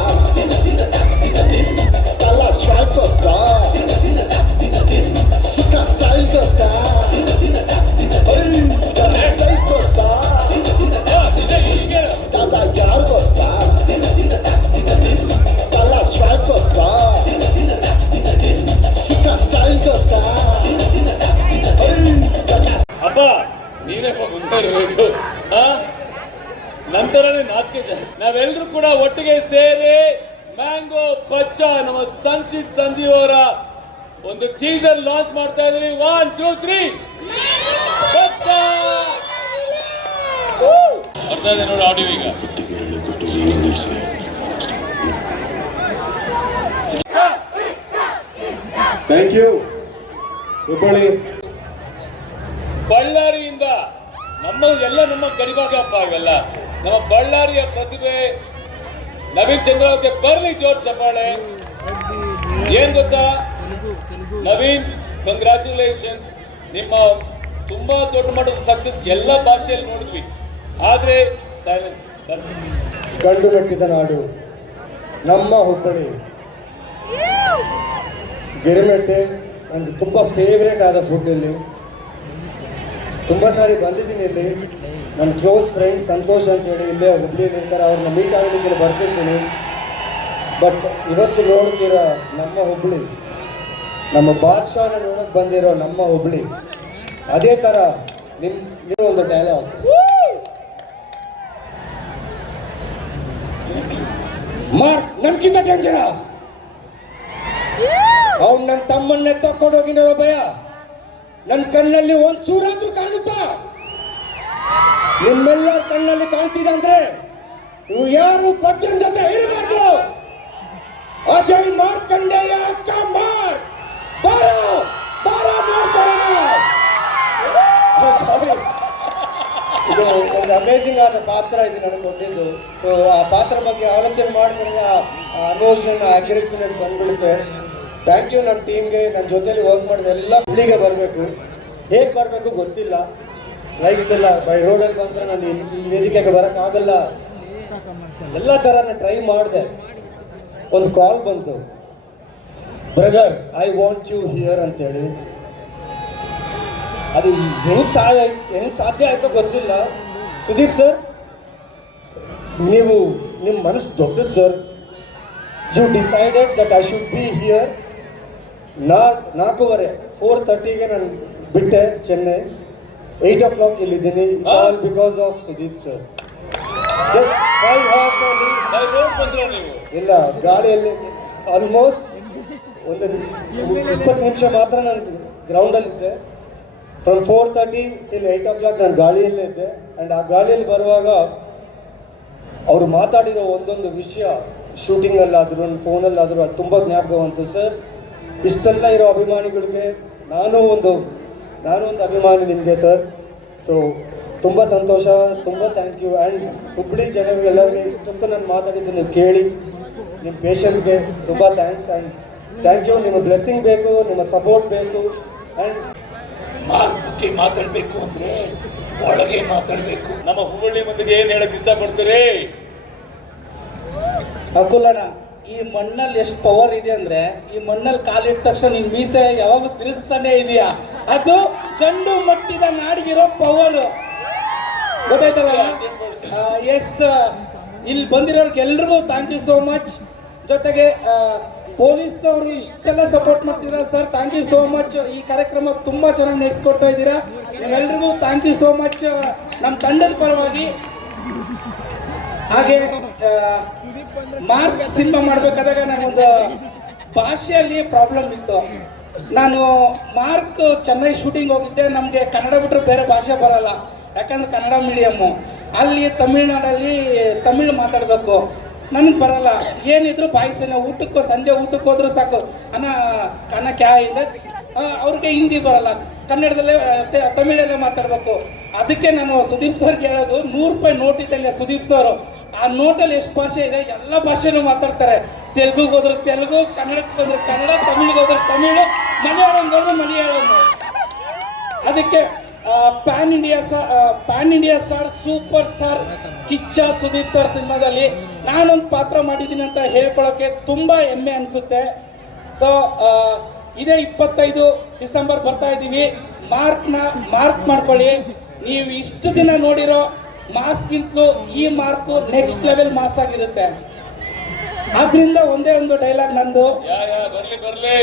Kala swag kota. Suka style kota, jana say kota, dada yar kota, kala swag kota, suka style kota, jana. ಅಪ್ಪ, ನೀನೇ ಮುಂದೆ ಇರಬೇಕು. ನಂತರನೇ ನಾಚಿಕೆ ಜಾಸ್ತಿ. ನಾವೆಲ್ಲರೂ ಕೂಡ ಒಟ್ಟಿಗೆ ಸೇರಿ ಮ್ಯಾಂಗೋ ಪಚ್ಚ ನಮ್ಮ ಸಂಚಿತ್ ಸಂಜೀವ್ ಅವರ ಒಂದು ಟೀಸರ್ ಲಾಂಚ್ ಮಾಡ್ತಾ ಇದೀವಿ. 1 2 3 ಬರ್ತಾ ಇದೆ ನೋಡಿ ಆಡಿಯೋ. ಈಗ ಥ್ಯಾಂಕ್ ಯು ಹುಬ್ಬಳ್ಳಿ. ಬಳ್ಳಾರಿಯಿಂದ ನಮ್ಮ ಗಡಿಭಾಗಪ್ಪ ಇವೆಲ್ಲ ನಮ್ಮ ಬಳ್ಳಾರಿಯ ಪ್ರತಿಭೆ ನವೀನ್ ಚಂದ್ರಾವತಿ ಬರ್ಲಿ ಜೋರ್ ಚಪ್ಪಾಳೆ. ಏನ್ ಗೊತ್ತಾ ನವೀನ್, ಕಂಗ್ರ್ಯಾಚುಲೇಷನ್ಸ್. ನಿಮ್ಮ ತುಂಬಾ ದೊಡ್ಡ ಮಟ್ಟದ ಸಕ್ಸಸ್ ಎಲ್ಲ ಭಾಷೆಯಲ್ಲಿ ನೋಡಿದ್ವಿ, ಆದ್ರೆ ಸೈಲೆನ್ಸ್. ಗಂಡು ಮೆಟ್ಟಿದ ನಾಡು ನಮ್ಮ ಹುಬ್ಬಳ್ಳಿ. ಗಿರಿಮೆಟ್ಟೆ ನನಗೆ ತುಂಬ ಫೇವ್ರೇಟ್ ಆದ ಫುಡ್ ಇಲ್ಲಿ. ತುಂಬ ಸಾರಿ ಬಂದಿದ್ದೀನಿ ಇಲ್ಲಿ. ನನ್ನ ಕ್ಲೋಸ್ ಫ್ರೆಂಡ್ ಸಂತೋಷ್ ಅಂತೇಳಿ ಇಲ್ಲೇ ಹುಬ್ಳಿಯಲ್ಲಿ ಇರ್ತಾರೆ, ಅವ್ರನ್ನ ಮೀಟ್ ಆಗಲಿಕ್ಕೆ ಬರ್ತಿರ್ತೀನಿ. ಬಟ್ ಇವತ್ತು ನೋಡ್ತೀರ ನಮ್ಮ ಹುಬ್ಬಳ್ಳಿ, ನಮ್ಮ ಬಾದ್ಶಾನ ನೋಡೋಕೆ ಬಂದಿರೋ ನಮ್ಮ ಹುಬ್ಬಳ್ಳಿ. ಅದೇ ಥರ ನಿಮ್ಮ ಒಂದು ಡೈಲಾಗ್, ಮಾರ್ಕ್ ನನ್ಗಿಂತ ಟೆನ್ಷನ್, ಅವ್ನು ನನ್ನ ತಮ್ಮನ್ನೇ ತಕ್ಕೊಂಡು ಹೋಗಿರೋ ಭಯ. ನನ್ನ ಕಣ್ಣಲ್ಲಿ ಒಂದು ಚೂರಾದ್ರೂ ಕಾಣುತ್ತಾ? ನಿಮ್ಮೆಲ್ಲರ ಕಣ್ಣಲ್ಲಿ ಕಾಣ್ತಿದೆ ಅಂದ್ರೆ ನೀವು ಯಾರು ಭದ್ರನ ಜೊತೆ ಇರಬಾರ್ದು. ಅಜಯ್ ಮಾರ್ಕಂಡೇಯ ಕಮಾರ್ ಬಾರೋ ಬಾರೋ ಮಾಡ್ಕೊಳ್ಳೋಣ. ಇದು ಒಂದು ಅಮೇಝಿಂಗ್ ಆದ ಪಾತ್ರ ಇದು ನನಗೆ ಕೊಟ್ಟಿದ್ದು. ಸೊ ಆ ಪಾತ್ರ ಬಗ್ಗೆ ಆಲೋಚನೆ ಮಾಡಿದ್ರೆ ಅಮೋಷನ್ ಅಗ್ರೆಸಿವ್ನೆಸ್ ಬಂದ್ಬಿಡುತ್ತೆ. ಥ್ಯಾಂಕ್ ಯು ನಮ್ಮ ಟೀಮ್ಗೆ, ನನ್ನ ಜೊತೆಲಿ ವರ್ಕ್ ಮಾಡಿದ ಎಲ್ಲ ಹುಬ್ಳಿಗೆ ಬರಬೇಕು. ಹೇಗೆ ಬರಬೇಕು ಗೊತ್ತಿಲ್ಲ, ಲೈಕ್ಸ್ ಎಲ್ಲ ಬೈ ರೋಡಲ್ಲಿ ಬಂದರೆ ನಾನು ಈ ವೇದಿಕೆಗೆ ಬರೋಕ್ಕಾಗಲ್ಲ. ಎಲ್ಲ ಥರ ನಾನು ಟ್ರೈ ಮಾಡಿದೆ. ಒಂದು ಕಾಲ್ ಬಂತು, brother I want you here ಅಂತೇಳಿ. ಅದು ಹೆಂಗೆ ಸಾಧ್ಯ ಆಯಿತೋ ಗೊತ್ತಿಲ್ಲ. ಸುದೀಪ್ ಸರ್, ನಿಮ್ಮ ಮನಸ್ಸು ದೊಡ್ಡದು sir. You decided that I should be here. 4:15 4:30ಗೆ ನಾನು ಬಿಟ್ಟೆ ಚೆನ್ನೈ. 8 o'clock ಇಲ್ಲಿದ್ದೀನಿ. All because of Sudeep sir. Just 5 hours ಅಲ್ಲಿ ಇಲ್ಲ, ಗಾಡಿಯಲ್ಲಿ ಆಲ್ಮೋಸ್ಟ್ ಒಂದು 20 ನಿಮಿಷ ಮಾತ್ರ ನಾನು ಗ್ರೌಂಡಲ್ಲಿದ್ದೆ. ಫ್ರಮ್ 4:30 till 8 o'clock ನಾನು ಗಾಳಿಯಲ್ಲೇ ಇದ್ದೆ. ಆ್ಯಂಡ್ ಆ ಗಾಳಿಯಲ್ಲಿ ಬರುವಾಗ ಅವರು ಮಾತಾಡಿರೋ ಒಂದೊಂದು ವಿಷಯ ಶೂಟಿಂಗಲ್ಲಾದರೂ ನನ್ನ ಫೋನಲ್ಲಾದರೂ ಅದು ತುಂಬ ಜ್ಞಾಪಕ ಬಂತು ಸರ್. ಇಷ್ಟೆಲ್ಲ ಇರೋ ಅಭಿಮಾನಿಗಳಿಗೆ ನಾನು ಒಂದು ಅಭಿಮಾನಿ ನಿಮಗೆ ಸರ್. ಸೊ ತುಂಬ ಸಂತೋಷ, ತುಂಬ ಥ್ಯಾಂಕ್ ಯು. ಆ್ಯಂಡ್ ಹುಬ್ಬಳ್ಳಿ ಜನರಿಗೆಲ್ಲರಿಗೆ ಇಷ್ಟೊತ್ತು ನಾನು ಮಾತಾಡಿದ್ದನ್ನು ಕೇಳಿ ನಿಮ್ಮ ಪೇಷನ್ಸ್ಗೆ ತುಂಬ ಥ್ಯಾಂಕ್ಸ್ ಆ್ಯಂಡ್ ಥ್ಯಾಂಕ್ ಯು. ನಿಮ್ಮ ಬ್ಲೆಸ್ಸಿಂಗ್ ಬೇಕು, ನಿಮ್ಮ ಸಪೋರ್ಟ್ ಬೇಕು. ಆ್ಯಂಡ್ ಮಾರ್ಕ್ ಬಗ್ಗೆ ಮಾತಾಡಬೇಕು ಅಂದ್ರೆ ಒಳಗೆ ಮಾತಾಡಬೇಕು. ನಮ್ಮ ಹುಬ್ಬಳ್ಳಿ ಮಂದಿಗೆ ಏನ್ ಹೇಳಕ್ ಇಷ್ಟಪಡ್ತೀರಿ? ಅಕುಲಣ್ಣ, ಈ ಮಣ್ಣಲ್ಲಿ ಎಷ್ಟು ಪವರ್ ಇದೆ ಅಂದ್ರೆ, ಈ ಮಣ್ಣಲ್ಲಿ ಕಾಲಿಟ್ಟ ತಕ್ಷಣ ನಿನ್ ಮೀಸೆ ಯಾವಾಗಲೂ ತಿರುಗಿಸ್ತಾನೆ ಇದೆಯಾ. ಅದು ಗಂಡು ಮಟ್ಟಿದ ನಾಡಿಗಿರೋ ಪವರ್, ಗೊತ್ತಾಯ್ತಲ್ಲ? ಎಸ್, ಇಲ್ಲಿ ಬಂದಿರೋರ್ಗೆ ಎಲ್ರಿಗೂ ಥ್ಯಾಂಕ್ ಯು ಸೋ ಮಚ್. ಜೊತೆಗೆ ಪೊಲೀಸ್ ಅವರು ಇಷ್ಟೆಲ್ಲ ಸಪೋರ್ಟ್ ಮಾಡ್ತಿದ್ದಾರೆ sir, thank you so much. ಈ ಕಾರ್ಯಕ್ರಮ ತುಂಬ ಚೆನ್ನಾಗಿ ನಡೆಸ್ಕೊಡ್ತಾ ಇದ್ದೀರಾ, ಎಲ್ರಿಗೂ ಥ್ಯಾಂಕ್ ಯು ಸೋ ಮಚ್ ನಮ್ಮ ತಂಡದ ಪರವಾಗಿ. ಹಾಗೆ ಮಾರ್ಕ್ ಸಿನಿಮಾ ಮಾಡಬೇಕಾದಾಗ ನನಗೊಂದು ಭಾಷೆಯಲ್ಲಿ ಪ್ರಾಬ್ಲಮ್ ಇತ್ತು. ನಾನು ಮಾರ್ಕ್ ಚೆನ್ನೈ ಶೂಟಿಂಗ್ ಹೋಗಿದ್ದೆ. ನಮಗೆ ಕನ್ನಡ ಬಿಟ್ಟರೆ ಬೇರೆ ಭಾಷೆ ಬರಲ್ಲ, ಯಾಕಂದ್ರೆ ಕನ್ನಡ ಮೀಡಿಯಮ್ಮು. ಅಲ್ಲಿ ತಮಿಳ್ನಾಡಲ್ಲಿ ತಮಿಳು ಮಾತಾಡಬೇಕು, ನನಗೆ ಬರಲ್ಲ. ಏನಿದ್ರು ಬಾಯಿಸೇನೆ, ಸಂಜೆ ಊಟಕ್ಕೆ ಹೋದ್ರೂ ಸಾಕು ಕನ್ನ ಕ್ಯಾ ಇದೆ, ಅವ್ರಿಗೆ ಹಿಂದಿ ಬರಲ್ಲ, ಕನ್ನಡದಲ್ಲೇ ತಮಿಳಲ್ಲೇ ಮಾತಾಡಬೇಕು. ಅದಕ್ಕೆ ನಾನು ಸುದೀಪ್ ಸರ್ಗೆ ಹೇಳೋದು, 100 ರೂಪಾಯಿ ನೋಟ್ ಇದೆಯಲ್ಲ ಸುದೀಪ್ ಸರ್, ಆ ನೋಟಲ್ಲಿ ಎಷ್ಟು ಭಾಷೆ ಇದೆ ಎಲ್ಲ ಭಾಷೆನೂ ಮಾತಾಡ್ತಾರೆ. ತೆಲುಗುಗೆ ಹೋದ್ರೆ ತೆಲುಗು, ಕನ್ನಡಕ್ಕೆ ಬಂದರೆ ಕನ್ನಡ, ತಮಿಳಿಗೆ ಹೋದ್ರೆ ತಮಿಳು, ಮಲಯಾಳಂಗೆ ಹೋದ್ರೆ ಮಲಯಾಳಂ. ಅದಕ್ಕೆ pan India star super star Kichcha Sudeep sir ಸಿನಿಮಾದಲ್ಲಿ ನಾನೊಂದು ಪಾತ್ರ ಮಾಡಿದ್ದೀನಿ ಅಂತ ಹೇಳ್ಕೊಳ್ಳೋಕ್ಕೆ ತುಂಬ ಹೆಮ್ಮೆ ಅನಿಸುತ್ತೆ. ಸೊ ಇದೇ 25 ಡಿಸೆಂಬರ್ ಬರ್ತಾ ಇದ್ದೀವಿ. ಮಾರ್ಕ್ ಮಾಡ್ಕೊಳ್ಳಿ. ನೀವು ಇಷ್ಟು ದಿನ ನೋಡಿರೋ ಮಾಸ್ಗಿಂತಲೂ ಈ ಮಾರ್ಕು ನೆಕ್ಸ್ಟ್ ಲೆವೆಲ್ ಮಾಸ್ ಆಗಿರುತ್ತೆ. ಆದ್ರಿಂದ ಒಂದೇ ಒಂದು ಡೈಲಾಗ್ ನಂದು, ಬರ್ಲಿ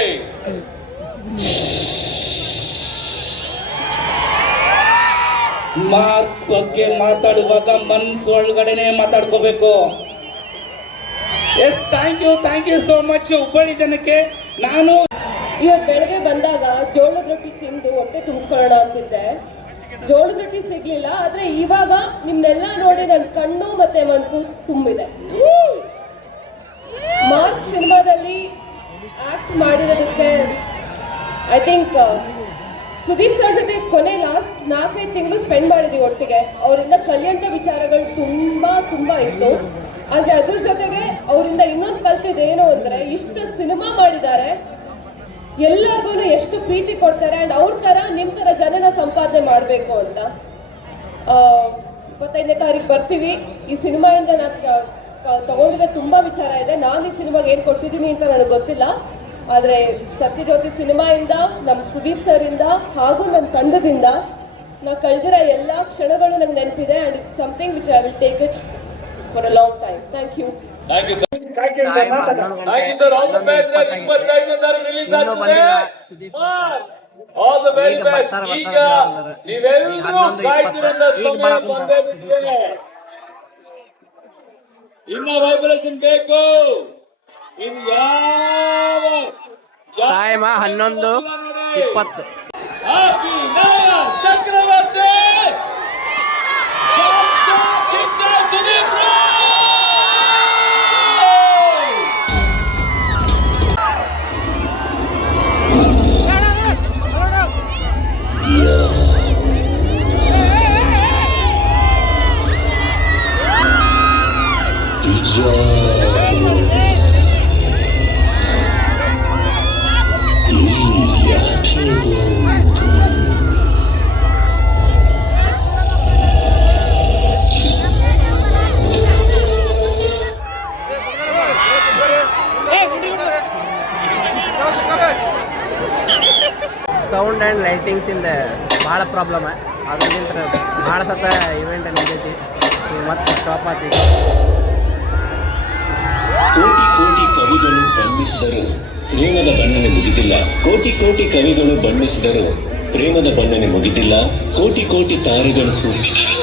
ಮಾರ್ಕ್ ಬಗ್ಗೆ ಮಾತಾಡುವಾಗ ಮನ್ಸು ಒಳಗಡೆನೆ ಮಾತಾಡ್ಕೋಬೇಕು. Yes, thank you so much Hubballi ಜನಕ್ಕೆ. ನಾನು ಇವತ್ತು ಬೆಳಗ್ಗೆ ಬಂದಾಗ ಜೋಳದ ರೊಟ್ಟಿ ತಿಂದು ಹೊಟ್ಟೆ ತುಂಬಿಸ್ಕೊಳ್ಳೋಣ ಅಂತಿದ್ದೆ. ಜೋಳದ ರೊಟ್ಟಿ ಸಿಗ್ಲಿಲ್ಲ. ಆದ್ರೆ ಇವಾಗ ನಿಮ್ನೆಲ್ಲ ನೋಡಿ ನನ್ನ ಕಣ್ಣು ಮತ್ತೆ ಮನಸ್ಸು ತುಂಬಿದೆ. ಮಾರ್ಕ್ ಸಿನಿಮಾದಲ್ಲಿ ಆಕ್ಟ್ ಮಾಡಿರೋದಕ್ಕೆ ಐ ಥಿಂಕ್ ಸುದೀಪ್ ಸರ್ ಜೊತೆ ಕೊನೆ ಲಾಸ್ಟ್ 4-5 ತಿಂಗಳು ಸ್ಪೆಂಡ್ ಮಾಡಿದ್ವಿ ಒಟ್ಟಿಗೆ. ಅವರಿಂದ ಕಲಿಯಂತ ವಿಚಾರಗಳು ತುಂಬಾ ಇತ್ತು. ಆದರೆ ಅದ್ರ ಜೊತೆಗೆ ಅವರಿಂದ ಇನ್ನೊಂದು ಕಲ್ತಿದ್ದೇನು ಅಂದರೆ ಇಷ್ಟು ಸಿನಿಮಾ ಮಾಡಿದ್ದಾರೆ, ಎಲ್ಲರಿಗೂ ಎಷ್ಟು ಪ್ರೀತಿ ಕೊಡ್ತಾರೆ ಆ್ಯಂಡ್ ಅವ್ರ ಥರ ನಿಮ್ಮ ಥರ ಜನನ ಸಂಪಾದನೆ ಮಾಡಬೇಕು ಅಂತ. 25ನೇ ತಾರೀಕು ಬರ್ತೀವಿ. ಈ ಸಿನಿಮಾಯಿಂದ ನಾನು ತಗೊಂಡಿರೋ ತುಂಬ ವಿಚಾರ ಇದೆ. ನಾನು ಈ ಸಿನಿಮಾಗೆ ಏನು ಕೊಡ್ತಿದ್ದೀನಿ ಅಂತ ನನಗೆ ಗೊತ್ತಿಲ್ಲ, ಆದರೆ ಸತ್ಯಜ್ಯೋತಿ ಸಿನಿಮಾಯಿಂದ, ನಮ್ಮ ಸುದೀಪ್ ಸರಿಂದ ಹಾಗೂ ನಮ್ಮ ತಂಡದಿಂದ ನಾವು ಕಳೆದಿರೋ ಎಲ್ಲ ಕ್ಷಣಗಳು ನಂಗೆ ನೆನಪಿದೆ. And it's something which I will take it for a long time. Thank you. Thank you sir. All the best sir. 25ನೇ ತಾರೀಕು ರಿಲೀಸ್ ಆಗ್ತದೆ. All the very best. ಈಗ ನೀವೆಲ್ಲರೂ ಕಾಯ್ತಿರೋಂಥ ಸಮಯ ಬಂದೇ ಬಿಟ್ಟಿದೆ. ಇನ್ನ ವೈಬ್ರೇಷನ್ ಬೇಕು. ಇನ್ನು ಯಾವ time 11:20. Abhinaya Chakravarthy Kichcha Sudeep sound and lightings ಇಂದ ಭಾಳ ಪ್ರಾಬ್ಲಮ್. ಅದರಿಂದ ಭಾಳ ಸತ ಇವೆಂಟ್ ನಿಂತೈತಿ. ಈಗ ಮತ್ತೆ ಸ್ಟಾಪ್ ಆತಿ. ಕೋಟಿ ಕೋಟಿ ಕವಿಗಳು ಬಣ್ಣಿಸಿದರು ಪ್ರೇಮದ ಬಣ್ಣನೆ ಮುಗಿದಿಲ್ಲ. ಕೋಟಿ ಕೋಟಿ ಕವಿಗಳು ಬಣ್ಣಿಸಿದರು ಪ್ರೇಮದ ಬಣ್ಣನೆ ಮುಗಿದಿಲ್ಲ. ಕೋಟಿ ಕೋಟಿ ತಾರೆಗಳು ಕೂಗಿದರು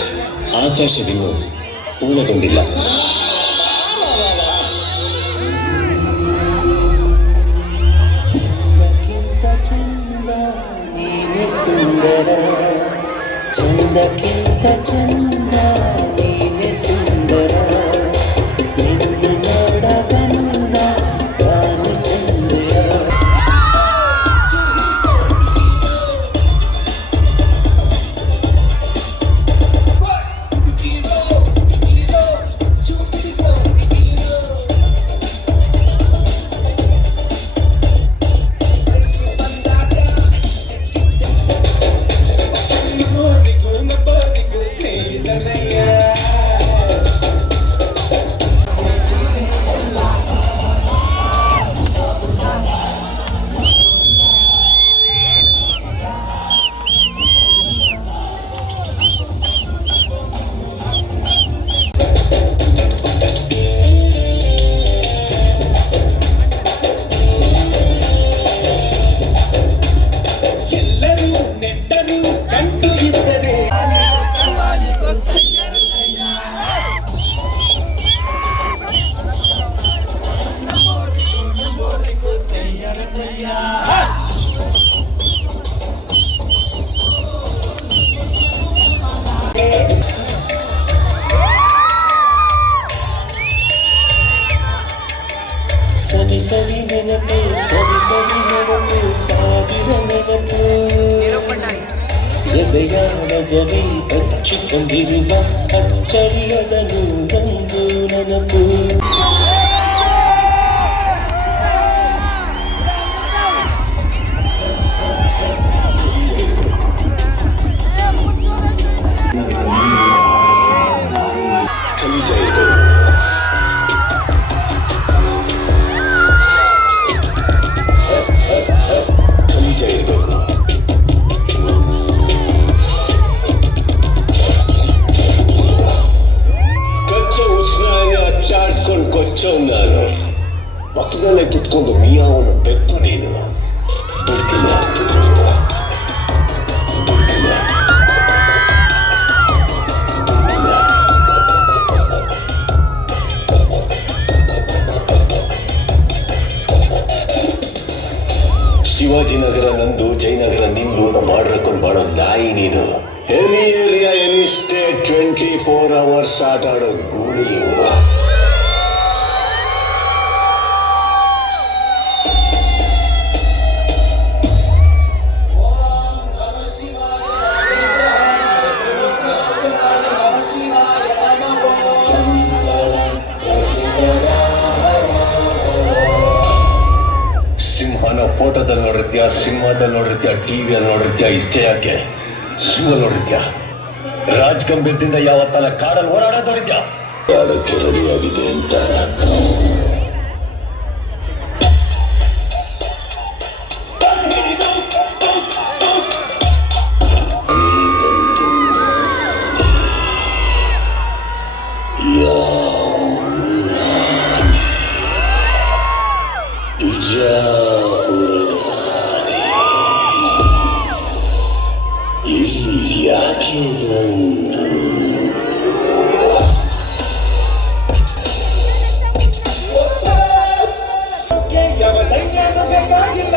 ಆಕಾಶವಿನ್ನು ಪೂರ್ಣಗೊಂಡಿಲ್ಲ. ಸುಂದರ ಚಂದಕ್ಕಿಂತ ಚಂದ ನೀನೆ ಸುಂದರ ನಿನ್ನ ನೋಡ ಬಂದ ಬಾನು ಚಂದರ. ಸವಿ ಸವಿ ನೆನಪು ಸವಿ ಸವಿ ನೆನಪು ಸಾವಿರ ನೆನಪು ಎದೆಯಾಳದಲ್ಲಿ ಹಚ್ಚಿಕೊಂಡಿರುವ ಅಚ್ಚಳಿಯದ ನೂರೊಂದು ನೆನಪು. ನಾನು ಪಕ್ಕದಲ್ಲೇ ಕುತ್ಕೊಂಡು ಮಿಯಾವನ್ನು ಬೆಕ್ಕು ನೀನು ದುಡ್ಡಿನ ಶಿವಾಜಿನಗರ ನಂದು ಜಯನಗರ ನಿಂದು ಮಾಡ್ರಕೊಂಡು ಮಾಡೋ ನಾಯಿ ನೀನು. Any area any state 24 hours ಆಟ ಆಡೋ ಗೂಳಿ ಇವ. ನೋಡಿರ್ತೀಯ, ಸಿನಿಮಾದಲ್ಲಿ ನೋಡಿರ್ತೀಯ, ಟಿವಿಯಲ್ಲಿ ನೋಡಿರ್ತೀಯ, ಇಷ್ಟೇ ಯಾಕೆ ಶೂ ಅಲ್ಲಿ ನೋಡಿರ್ತೀಯ. ರಾಜ್ ಗಂಭೀರದಿಂದ ಯಾವತ್ತಲ್ಲ ಕಾಡಲ್ಲಿ ಓಡಾಡೋದು ನೋಡಿದ್ಯಾ? ಕಾಡಕ್ಕೆ ರೆಡಿಯಾಗಿದೆ ಅಂತ ಇಲ್ಲಿ ಯಾಕೆ ಬಂದು ಯಾವ ಸೈನ್ಯನೂ ಬೇಕಾಗಿಲ್ಲ.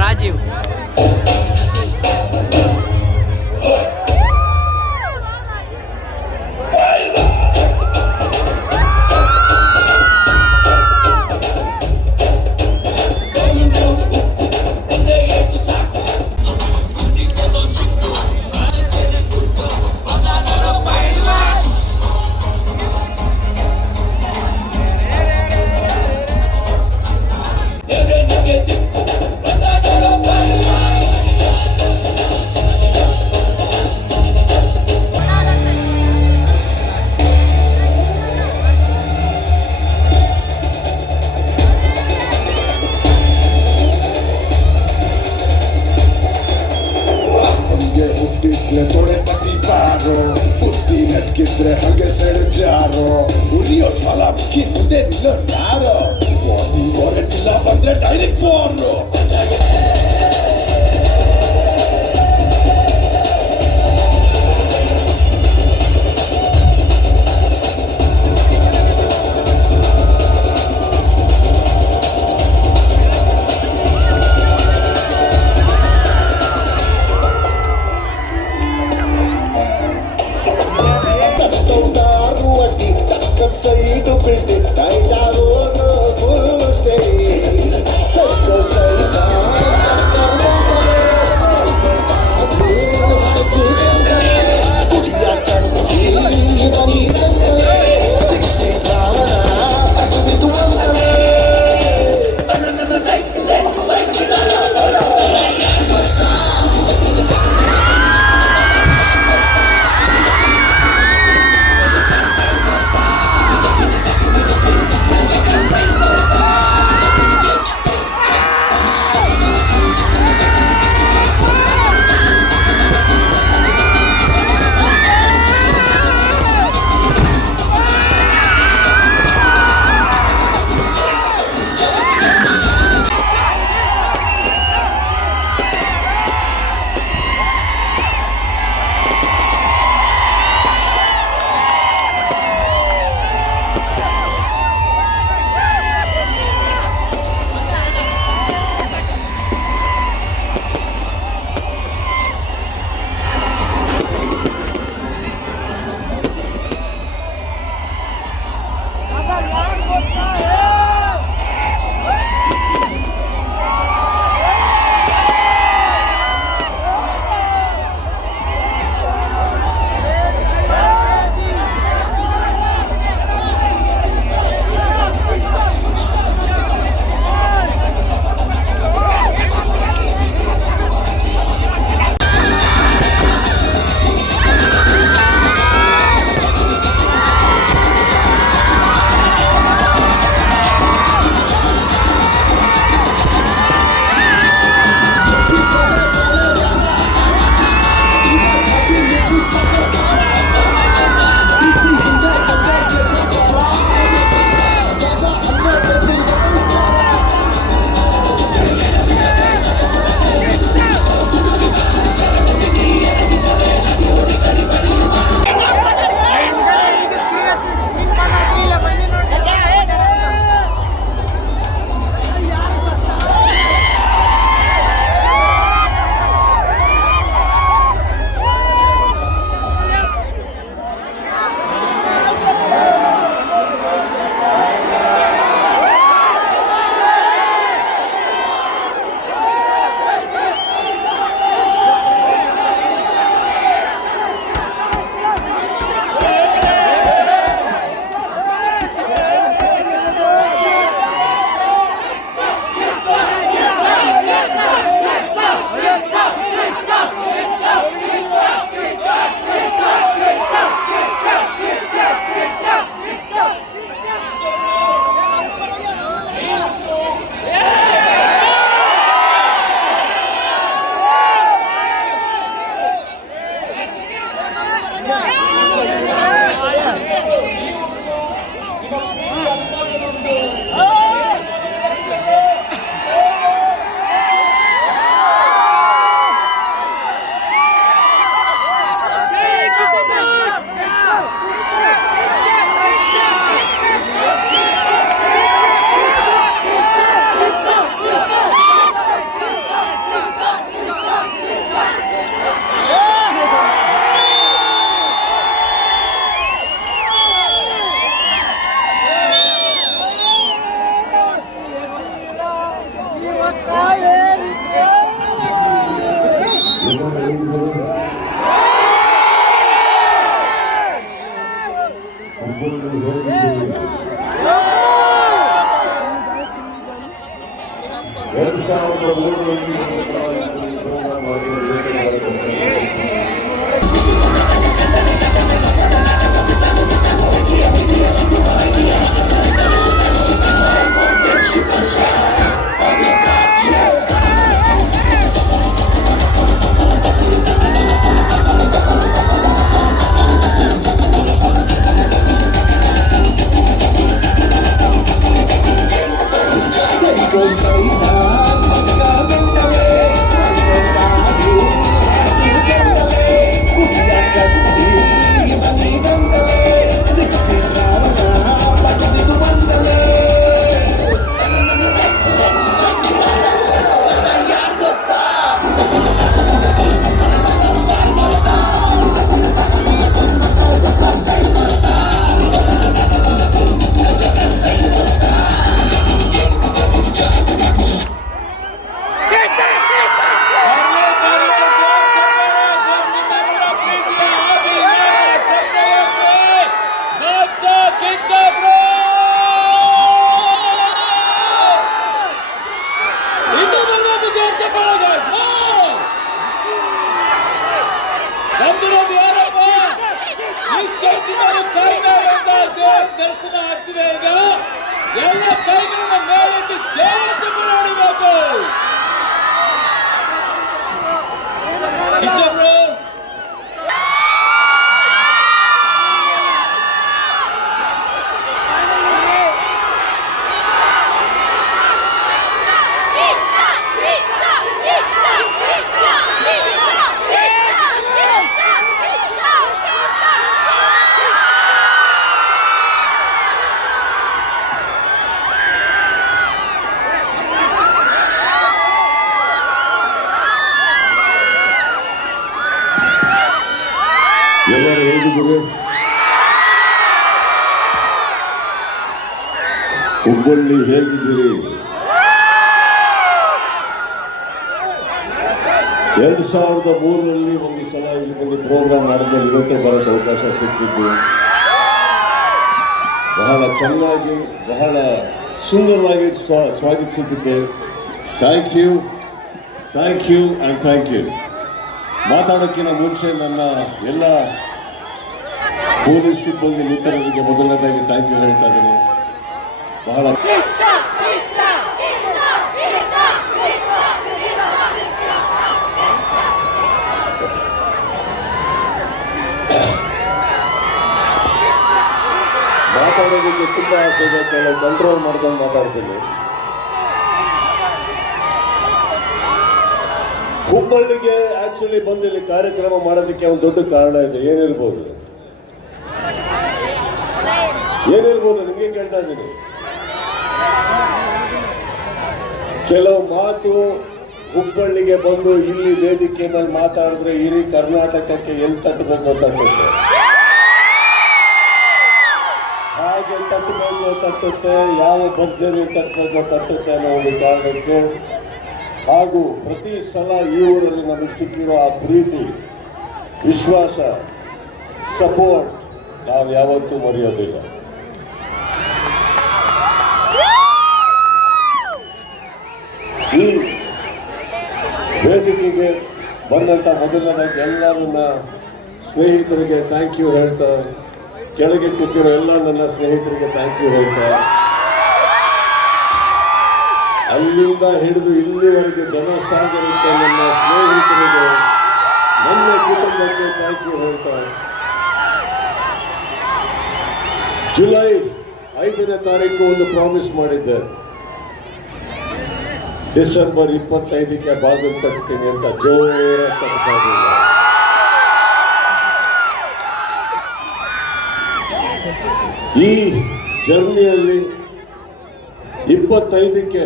ರಾಜೀವ್ ಹುಟ್ಟಿದ್ರೆ ತೊಡೆ ತಟ್ಟಿ ಬಾರೋ, ಬುದ್ಧಿ ನಟ್ಕಿದ್ರೆ ಹಂಗೆ ಸೆಳೆ ಜಾರೋ, ಉರಿಯೋ ಜ್ವಾಲ ಮುಕ್ಕಿ ಮುಂದೆ ನಿಲ್ಲೋ ಯಾರೋ, ವಾರ್ನಿಂಗ್ ವಾರೆಂಟ್ ಇಲ್ಲ ಬಂದ್ರೆ ಡೈರೆಕ್ಟ್ ಬಾರೋ. ಸೈಡು ಬಿಟ್ಟು ಟೈಟ್ ಆಗೋದು ಫುಲ್ ಸ್ಟೇ ಸೈಕಲ್ ಸೈಡ್ ಬಂದಿರೋದು ಯಾರಪ್ಪ? ಇಷ್ಟೊತ್ತಿನಲ್ಲಿ ಕೈಗಾರಂತ ದೇವರ ದರ್ಶನ ಆಗ್ತಿದೆ. ಈಗ ಎಲ್ಲ ಕೈಗಳನ್ನ ಮೇಲೆತ್ತಿ ಜೋರು ನೋಡಬೇಕು. ಕಿಚ್ಚಬ್ರು ಎಲ್ಲರೂ ಹೇಗಿದ್ದೀರಿ? ಹುಬ್ಬಳ್ಳಿ ಹೇಗಿದ್ದೀರಿ? 2003ರಲ್ಲಿ ಒಂದು ಸಲ ಇಲ್ಲಿ ಒಂದು ಪ್ರೋಗ್ರಾಮ್ ಮಾಡಿದ್ರೆ ಇವತ್ತೇ ಬರೋಕ್ಕೆ ಅವಕಾಶ ಸಿಕ್ಕಿದ್ದು. ಬಹಳ ಚೆನ್ನಾಗಿ ಬಹಳ ಸುಂದರವಾಗಿ ಸ್ವಾಗತಿಸಿದ್ದಕ್ಕೆ thank you and thank you. ಮಾತಾಡೋಕ್ಕಿಂತ ಮುಂಚೆ ನನ್ನ ಎಲ್ಲ ಪೊಲೀಸ್ ಸಿಬ್ಬಂದಿ ಮಿತ್ರರಿಗೆ ಮೊದಲನೇದಾಗಿ ಥ್ಯಾಂಕ್ ಯು ಹೇಳ್ತಾ ಇದ್ದೀನಿ. ಬಹಳ ಮಾತಾಡೋದಕ್ಕೆ ತುಂಬ ಆಸೆ ಇದೆ, ಕೆಲವು ಕಂಟ್ರೋಲ್ ಮಾಡ್ಕೊಂಡು ಮಾತಾಡ್ತೀನಿ. ಹುಬ್ಬಳ್ಳಿಗೆ ಆಕ್ಚುಲಿ ಬಂದು ಇಲ್ಲಿ ಕಾರ್ಯಕ್ರಮ ಮಾಡೋದಕ್ಕೆ ಒಂದು ದೊಡ್ಡ ಕಾರಣ ಇದೆ. ಏನಿರ್ಬೋದು ನಿಮಗೆ ಕೇಳ್ತಾ ಇದ್ದೀನಿ. ಕೆಲವು ಮಾತು ಹುಬ್ಬಳ್ಳಿಗೆ ಬಂದು ಇಲ್ಲಿ ವೇದಿಕೆ ಮೇಲೆ ಮಾತಾಡಿದ್ರೆ ಇಡೀ ಕರ್ನಾಟಕಕ್ಕೆ ಎಲ್ಲಿ ತಟ್ಟಬೇಕು ತಟ್ಟುತ್ತೆ, ಹಾಗೆ ತಟ್ಟಬೇಕು ತಟ್ಟುತ್ತೆ, ಯಾವ ಭರ್ಜರಿ ತಟ್ಟಬೇಕು ತಟ್ಟುತ್ತೆ ಅನ್ನೋ ಒಂದು ಕಾರಣಕ್ಕೆ, ಹಾಗೂ ಪ್ರತಿ ಸಲ ಈ ಊರಲ್ಲಿ ನಮಗೆ ಸಿಕ್ಕಿರೋ ಆ ಪ್ರೀತಿ, ವಿಶ್ವಾಸ, ಸಪೋರ್ಟ್ ನಾವು ಯಾವತ್ತೂ ಮರೆಯೋದಿಲ್ಲ. ಈ ವೇದಿಕೆಗೆ ಬಂದಂಥ ಮೊದಲನೇದಾಗಿ ಎಲ್ಲರನ್ನ ಸ್ನೇಹಿತರಿಗೆ ಥ್ಯಾಂಕ್ ಯು ಹೇಳ್ತಾ, ಕೆಳಗೆ ಕೂತಿರೋ ಎಲ್ಲ ನನ್ನ ಸ್ನೇಹಿತರಿಗೆ ಥ್ಯಾಂಕ್ ಯು ಹೇಳ್ತಾ, ಅಲ್ಲಿಂದ ಹಿಡಿದು ಇಲ್ಲಿವರೆಗೆ ಜನಸಾಗರಕ್ಕೆ ನನ್ನ ಸ್ನೇಹಿತರಿಗೆ, ನನ್ನ ಕುಟುಂಬಕ್ಕೆ ಥ್ಯಾಂಕ್ ಯು ಹೇಳ್ತಾ, ಜುಲೈ 5ನೇ ತಾರೀಕು ಒಂದು ಪ್ರಾಮಿಸ್ ಮಾಡಿದ್ದೆ, ಡಿಸೆಂಬರ್ 25ಕ್ಕೆ ಬಾಗಿಲು ತಟ್ತೀನಿ ಅಂತ ಜೋರಾಗಿ ತಟ್ತಾ ಇದ್ದೀನಿ. ಈ ಜರ್ನಿಯಲ್ಲಿ 25ಕ್ಕೆ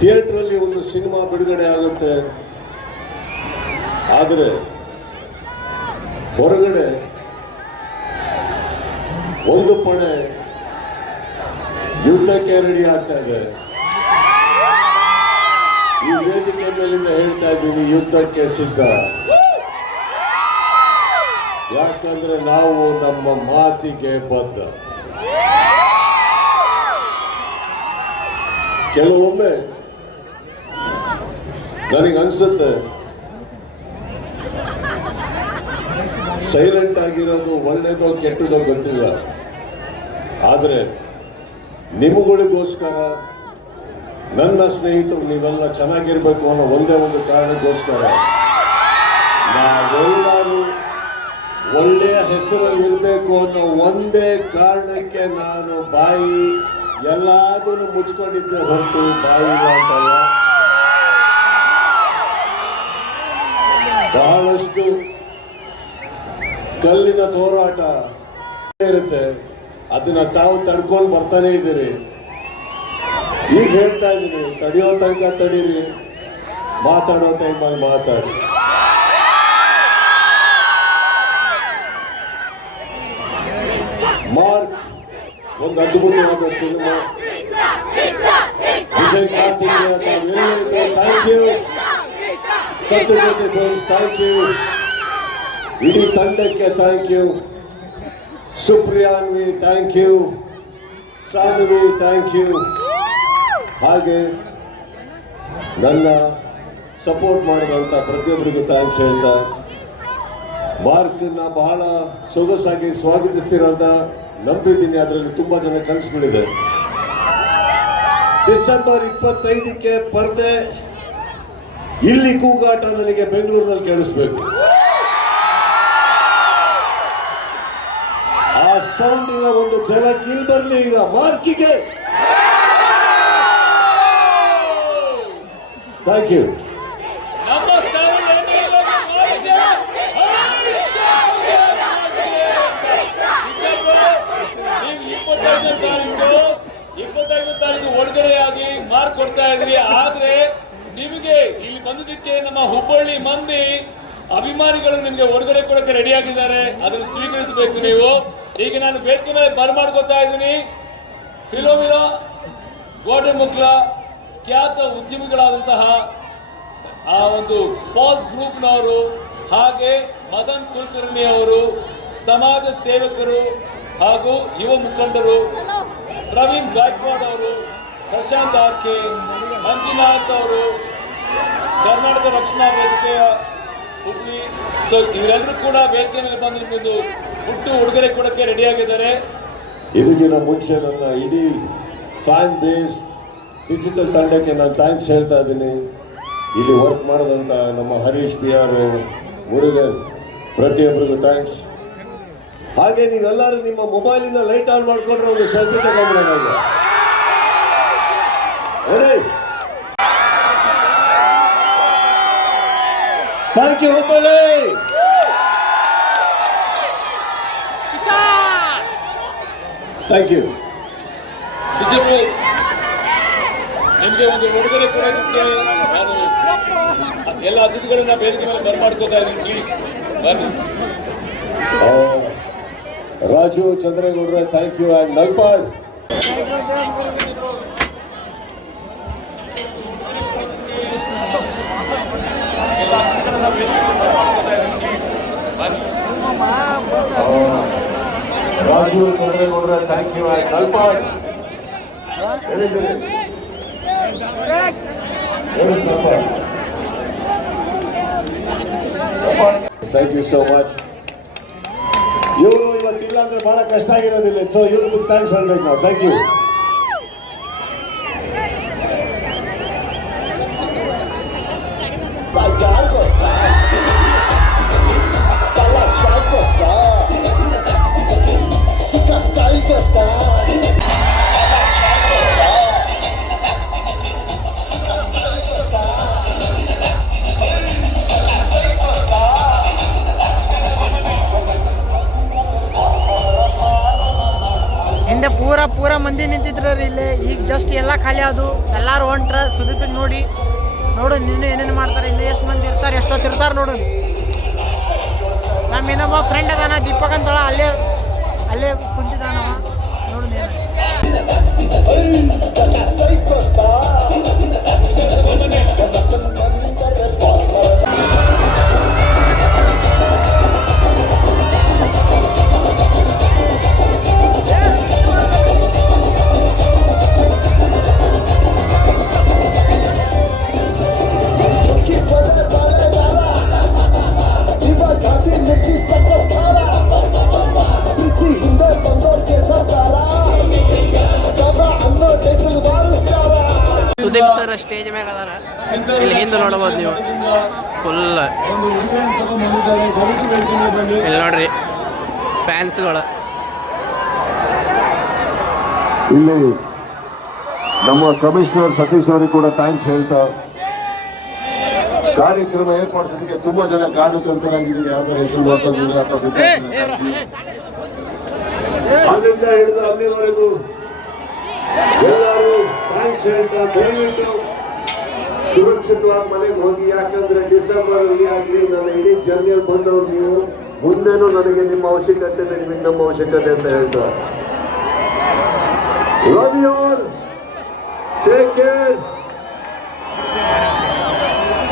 ಥಿಯೇಟ್ರಲ್ಲಿ ಒಂದು ಸಿನಿಮಾ ಬಿಡುಗಡೆ ಆಗುತ್ತೆ. ಆದರೆ ಹೊರಗಡೆ ಒಂದು ಪಡೆ ಯುದ್ಧಕ್ಕೆ ರೆಡಿ ಆಗ್ತಾ ಇದೆ. ಈ ವೇದಿಕೆ ಮೇಲಿಂದ ಹೇಳ್ತಾ ಇದ್ದೀನಿ, ಯುದ್ಧಕ್ಕೆ ಸಿದ್ಧ. ಯಾಕಂದ್ರೆ ನಾವು ನಮ್ಮ ಮಾತಿಗೆ ಬದ್ಧ. ಕೆಲವೊಮ್ಮೆ ನನಗನ್ಸುತ್ತೆ ಸೈಲೆಂಟ್ ಆಗಿರೋದು ಒಳ್ಳೇದೋ ಕೆಟ್ಟದೋ ಗೊತ್ತಿಲ್ಲ, ಆದರೆ ನಿಮಗಳಿಗೋಸ್ಕರ, ನನ್ನ ಸ್ನೇಹಿತರು ನೀವೆಲ್ಲ ಚೆನ್ನಾಗಿರ್ಬೇಕು ಅನ್ನೋ ಒಂದೇ ಒಂದು ಕಾರಣಕ್ಕೋಸ್ಕರ, ನಾವೆಲ್ಲರೂ ಒಳ್ಳೆಯ ಹೆಸರಲ್ಲಿ ಇರಬೇಕು ಅನ್ನೋ ಒಂದೇ ಕಾರಣಕ್ಕೆ ನಾನು ಬಾಯಿ ಎಲ್ಲದನ್ನು ಮುಚ್ಕೊಂಡಿದ್ದೆ ಹೊರತು ಬಾಯಿ ಅಂತಲ್ಲ. ಬಹಳಷ್ಟು ಕಲ್ಲಿನ ಹೋರಾಟ ಇರುತ್ತೆ, ಅದನ್ನ ತಾವು ತಡ್ಕೊಂಡು ಬರ್ತಾನೆ ಇದ್ದೀರಿ. ಈಗ ಹೇಳ್ತಾ ಇದ್ದೀನಿ, ತಡೆಯೋ ತನಕ ತಡೀರಿ, ಮಾತಾಡೋ ಟೈಮಲ್ಲಿ ಮಾತಾಡಿ. ಮಾರ್ಕ್ ಒಂದು ಅದ್ಭುತವಾದ cinema. Vijay Karthik thank you, Sathyajyothi films thank you, ಇಡೀ ತಂಡಕ್ಕೆ thank you, Supriyanvi thank you, Saanvi thank you, ಹಾಗೆ ನನ್ನ ಸಪೋರ್ಟ್ ಮಾಡಿದಂಥ ಪ್ರತಿಯೊಬ್ಬರಿಗೂ ಥ್ಯಾಂಕ್ಸ್ ಹೇಳ್ತಾ ಮಾರ್ಕ್ನ ಬಹಳ ಸೊಗಸಾಗಿ ಸ್ವಾಗತಿಸ್ತೀರ ಅಂತ ನಂಬಿದ್ದೀನಿ. ಅದರಲ್ಲಿ ತುಂಬಾ ಜನ ಕನಸುಗಳಿದೆ. ಡಿಸೆಂಬರ್ 25ಕ್ಕೆ ಪರ್ದೆ ಇಲ್ಲಿ ಕೂಗಾಟ ನನಗೆ ಬೆಂಗಳೂರಿನಲ್ಲಿ ಕೇಳಿಸ್ಬೇಕು. ಆ ಸೌಂಡಿನ ಒಂದು ಝಲಕ್ ಇಲ್ಲಿ ಬರಲಿ ಈಗ ಮಾರ್ಕಿಗೆ. Thank you. ನಮ್ಮ ಸ್ಥಾನ ನೀವು 25ನೇ ತಾರೀಕು ಒಳಗಡೆಯಾಗಿ ಮಾರ್ಕ್ ಕೊಡ್ತಾ ಇದ್ರಿ. ಆದ್ರೆ ನಿಮಗೆ ಇಲ್ಲಿ ಬಂದಿದ್ದಕ್ಕೆ ನಮ್ಮ ಹುಬ್ಬಳ್ಳಿ ಮಂದಿ ಅಭಿಮಾನಿಗಳು ನಿಮ್ಗೆ ಒಳಗಡೆ ಕೊಡಕ್ಕೆ ರೆಡಿ ಆಗಿದ್ದಾರೆ. ಅದನ್ನು ಸ್ವೀಕರಿಸಬೇಕು ನೀವು. ಈಗ ನಾನು ವೇದಿಕೆ ಮೇಲೆ ಬರ್ಮಾಡ್ಕೊತಾ ಇದ್ದೀನಿ. ಫಿಲೋಮಿನಾ ಗೋಡೆಮುಕ್ಲ ಖ್ಯಾತ ಉದ್ಯಮಿಗಳಾದಂತಹ ಆ ಒಂದು ಪಾಲ್ಸ್ ಗ್ರೂಪ್ನವರು, ಹಾಗೆ ಮದನ್ ಕುಲಕರ್ಣಿ ಅವರು, ಸಮಾಜ ಸೇವಕರು ಹಾಗೂ ಯುವ ಮುಖಂಡರು, ಪ್ರವೀಣ್ ಗಾಯಕ್ವಾಡ್ ಅವರು, ಪ್ರಶಾಂತ್ ಆರ್ಕೆ, ಮಂಜುನಾಥ್ ಅವರು, ಕರ್ನಾಟಕ ರಕ್ಷಣಾ ವೇದಿಕೆಯ ಹುಬ್ಳಿ. ಸೊ ಇವರೆಲ್ಲರೂ ಕೂಡ ವೇದಿಕೆ ಮೇಲೆ ಬಂದು ಹುಟ್ಟು ಉಡುಗೊರೆ ಕೊಡಕ್ಕೆ ರೆಡಿಯಾಗಿದ್ದಾರೆ. ಇದಕ್ಕಿಂತ ಮುಂಚೆ ನನ್ನ ಇಡೀ ಫ್ಯಾನ್ ಬೇಸ್ ಡಿಜಿಟಲ್ ತಂಡಕ್ಕೆ ನಾನು ಥ್ಯಾಂಕ್ಸ್ ಹೇಳ್ತಾ ಇದ್ದೀನಿ. ಇಲ್ಲಿ ವರ್ಕ್ ಮಾಡೋದಂತ ನಮ್ಮ ಹರೀಶ್ PR, ಮುರುಗನ್, ಪ್ರತಿಯೊಬ್ಬರಿಗೂ ಥ್ಯಾಂಕ್ಸ್. ಹಾಗೆ ನೀವೆಲ್ಲರೂ ನಿಮ್ಮ ಮೊಬೈಲಿನ ಲೈಟ್ ಆನ್ ಮಾಡ್ಕೊಂಡ್ರೆ ಒಂದು ಸೆಲ್ಫಿ ತಗೊಂಡ್ಬಿಡೋಣ. Thank you Hubballi. Thank you. ನಿಮಗೆ ಒಂದು ಉಡುಗೊರೆ ಕೊಡೋದಕ್ಕೆ ನಾನು ಎಲ್ಲ ಅತಿಥಿಗಳನ್ನ ವೇದಿಕೆ ಮೇಲೆ ಬರ್ಮಾಡ್ಕೋತಾ ಇದ್ದೀನಿ. ಪ್ಲೀಸ್ ಬನ್ನಿ. ರಾಜು ಚಂದ್ರೇಗೌಡ್ರೆ thank you. And Nalpad Raju ಚಂದ್ರೇಗೌಡ್ರೆ thank you. And Nalpad thank you so much. ಇವರು ಇವತ್ತಿಲ್ಲ ಅಂದ್ರೆ ಬಹಳ ಕಷ್ಟ ಆಗಿರೋದಿಲ್ಲ. ಸೊ ಇವ್ರಿಗೆ ಥ್ಯಾಂಕ್ಸ್ ಹೇಳ್ಬೇಕು ನಾವು. Thank you. ಹಿಂದೆ ಪೂರ ಮಂದಿ ನಿಂತಿದ್ರಿ ಇಲ್ಲಿ. ಈಗ ಜಸ್ಟ್ ಎಲ್ಲ ಖಾಲಿ ಅದು. ಎಲ್ಲರೂ ಹೊಂಟ್ರ ಸುದೀಪಿಗೆ ನೋಡಿ ನೀನು ಏನೇನು ಮಾಡ್ತಾರೆ, ಇಲ್ಲಿ ಎಷ್ಟು ಮಂದಿ ಇರ್ತಾರೆ, ಎಷ್ಟೊತ್ತು ಇರ್ತಾರೆ ನೋಡು. ನಮ್ಮ ಇನ್ನೊಬ್ಬ ಫ್ರೆಂಡ್ ಅದಾನ ದೀಪಕ್ ಅಂತಳ, ಅಲ್ಲೇ ಕುಂತಿದ್ದಾನವ ನೋಡು ನೀನು. ಸುದೀಪ್ ಸರ್ ಸ್ಟೇಜ್ ಮ್ಯಾಗ ಅದಾರ. ಇಲ್ಲಿ ಹಿಂದೆ ನೋಡಬಹುದು ನೀವು. ಫುಲ್ ಇಲ್ಲಿ ನೋಡ್ರಿ ಫ್ಯಾನ್ಸ್ಗಳು. ಇಲ್ಲಿ ನಮ್ಮ ಕಮಿಷನರ್ ಸತೀಶ್ ಅವರಿಗೆ ಕೂಡ ಥ್ಯಾಂಕ್ಸ್ ಹೇಳ್ತಾ, ಕಾರ್ಯಕ್ರಮ ಏರ್ಪಡಿಸೋದಕ್ಕೆ ತುಂಬಾ ಜನ ಕಾಡುತ್ತಂತರಾಗಿದ್ದೀರಿ. ಯಾವ್ದಾರ ಹೆಸರು ಮಾಡ್ಕೊಂಡಿದ್ರೆ ಅಥವಾ ಅಲ್ಲಿಂದ ಹಿಡಿದು ಅಲ್ಲಿವರೆಗೂ ಎಲ್ಲರೂ ಥ್ಯಾಂಕ್ಸ್ ಹೇಳ್ತಾ, ದಯವಿಟ್ಟು ಸುರಕ್ಷಿತವಾಗಿ ಮನೆಗೆ ಹೋಗಿ. ಯಾಕಂದ್ರೆ ಡಿಸೆಂಬರ್ ಅಲ್ಲಿ ಆಗ್ಲಿ ನನ್ನ ಇಡೀ ಜರ್ನಿಯಲ್ಲಿ ಬಂದವ್ರು ನೀವು. ಮುಂದೇನು ನನಗೆ ನಿಮ್ಮ ಅವಶ್ಯಕತೆ ಇದೆ, ನಿಮಗೆ ನಮ್ಮ ಅವಶ್ಯಕತೆ ಅಂತ ಹೇಳ್ತಾ, love you all, take care.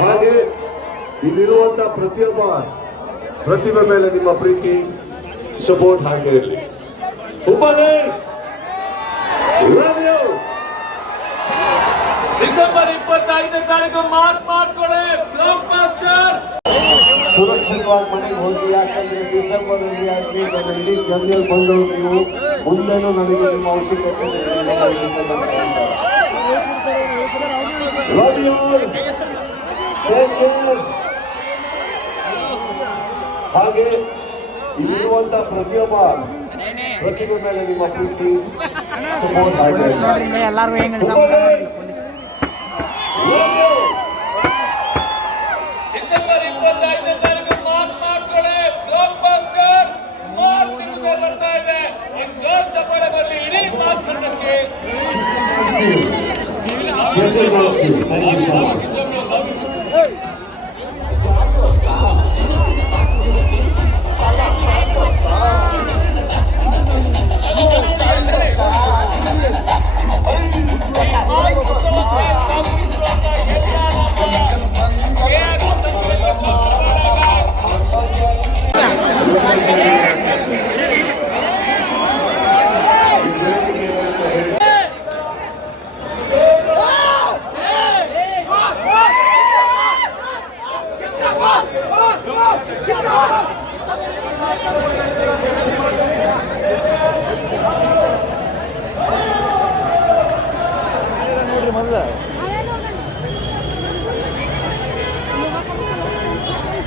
ಹಾಗೆ ಇಲ್ಲಿರುವಂತ ಪ್ರತಿಯೊಬ್ಬ ಪ್ರತಿಭೆ ಮೇಲೆ ನಿಮ್ಮ ಪ್ರೀತಿ ಸಪೋರ್ಟ್ ಹಾಗೆ ಇರಲಿ. Hubballi love you. ಡಿಸೆಂಬರ್ 25ನೇ ತಾರೀಕು ಮಾರ್ಕ್ ಮಾಡ್ಕೊಳ್ಳಿ. Blockbuster. ಸುರಕ್ಷಿತ ಸುರಕ್ಷಿತವಾಗಿ ಮನೆಗೆ ಹೋಗಿ. ಯಾಕಂದ್ರೆ ಡಿಸೆಂಬರಲ್ಲಿ ಆಗಲಿ ನನ್ನ ಇಡೀ ಜರ್ನಿಯಲ್ಲಿ ಬಂದವರು ನೀವು ಮುಂದೆನೂ ನನಗೆ ನಿಮ್ಮ ಅವಶ್ಯಕತೆ ಲವ್ ಯು, ಟೇಕ್ ಕೇರ್. ಹಾಗೆ ಇಲ್ಲಿರುವಂತ ಪ್ರತಿಯೊಬ್ಬ ಪ್ರತಿಭೆ ಮೇಲೆ ನಿಮ್ಮ ಪ್ರೀತಿ ಸಪೋರ್ಟ್ ಹಾಗೆ ನೋಡ್ರಿ ಇಲ್ಲೇ ಎಲ್ಲಾರು ಹೆಂಗ್ ಪೊಲೀಸ್ ಡಿಸೆಂಬರ್ 25ನೇ ತಾರೀಕು ಮಾರ್ಕ್ ಮಾಡ್ಕೊಳ್ಳಿ. ಬ್ಲಾಕ್ ಬಸ್ಟರ್ ಮಾರ್ಕ್ ನಿಮಗೆ ಬರ್ತಾ ಇದೆ. ಒಂದು ಜೋರ್ ಚಪ್ಪಾಳೆ ಬರಲಿ ಇಡೀ ಮಾರ್ಕ್ ತಂಡಕ್ಕೆ.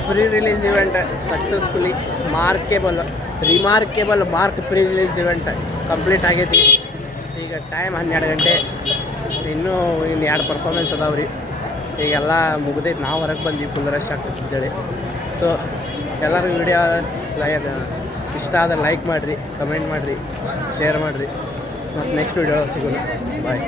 Pre release event successfully remarkable Mark pre release event complete ಆಗೈತಿ. ಈಗ ಟೈಮ್ 12 ಗಂಟೆ. ಇನ್ನೂ ಇನ್ನು 2 ಪರ್ಫಾರ್ಮೆನ್ಸ್ ಅದಾವ್ರಿ. ಈಗೆಲ್ಲ ಮುಗ್ದೈತೆ. ನಾವು ಹೊರಗೆ ಬಂದ್ವಿ, ಫುಲ್ ರಶ್ ಆಗ್ತಿದ್ದೇವೆ. ಸೊ ಎಲ್ಲರಿಗೂ ವಿಡಿಯೋ ಇಷ್ಟ ಆದರೆ ಲೈಕ್ ಮಾಡಿರಿ, ಕಮೆಂಟ್ ಮಾಡಿರಿ, ಶೇರ್ ಮಾಡಿರಿ. ಮತ್ತು ನೆಕ್ಸ್ಟ್ ವಿಡಿಯೋ ಸಿಗೋಣ. ಬಾಯ್.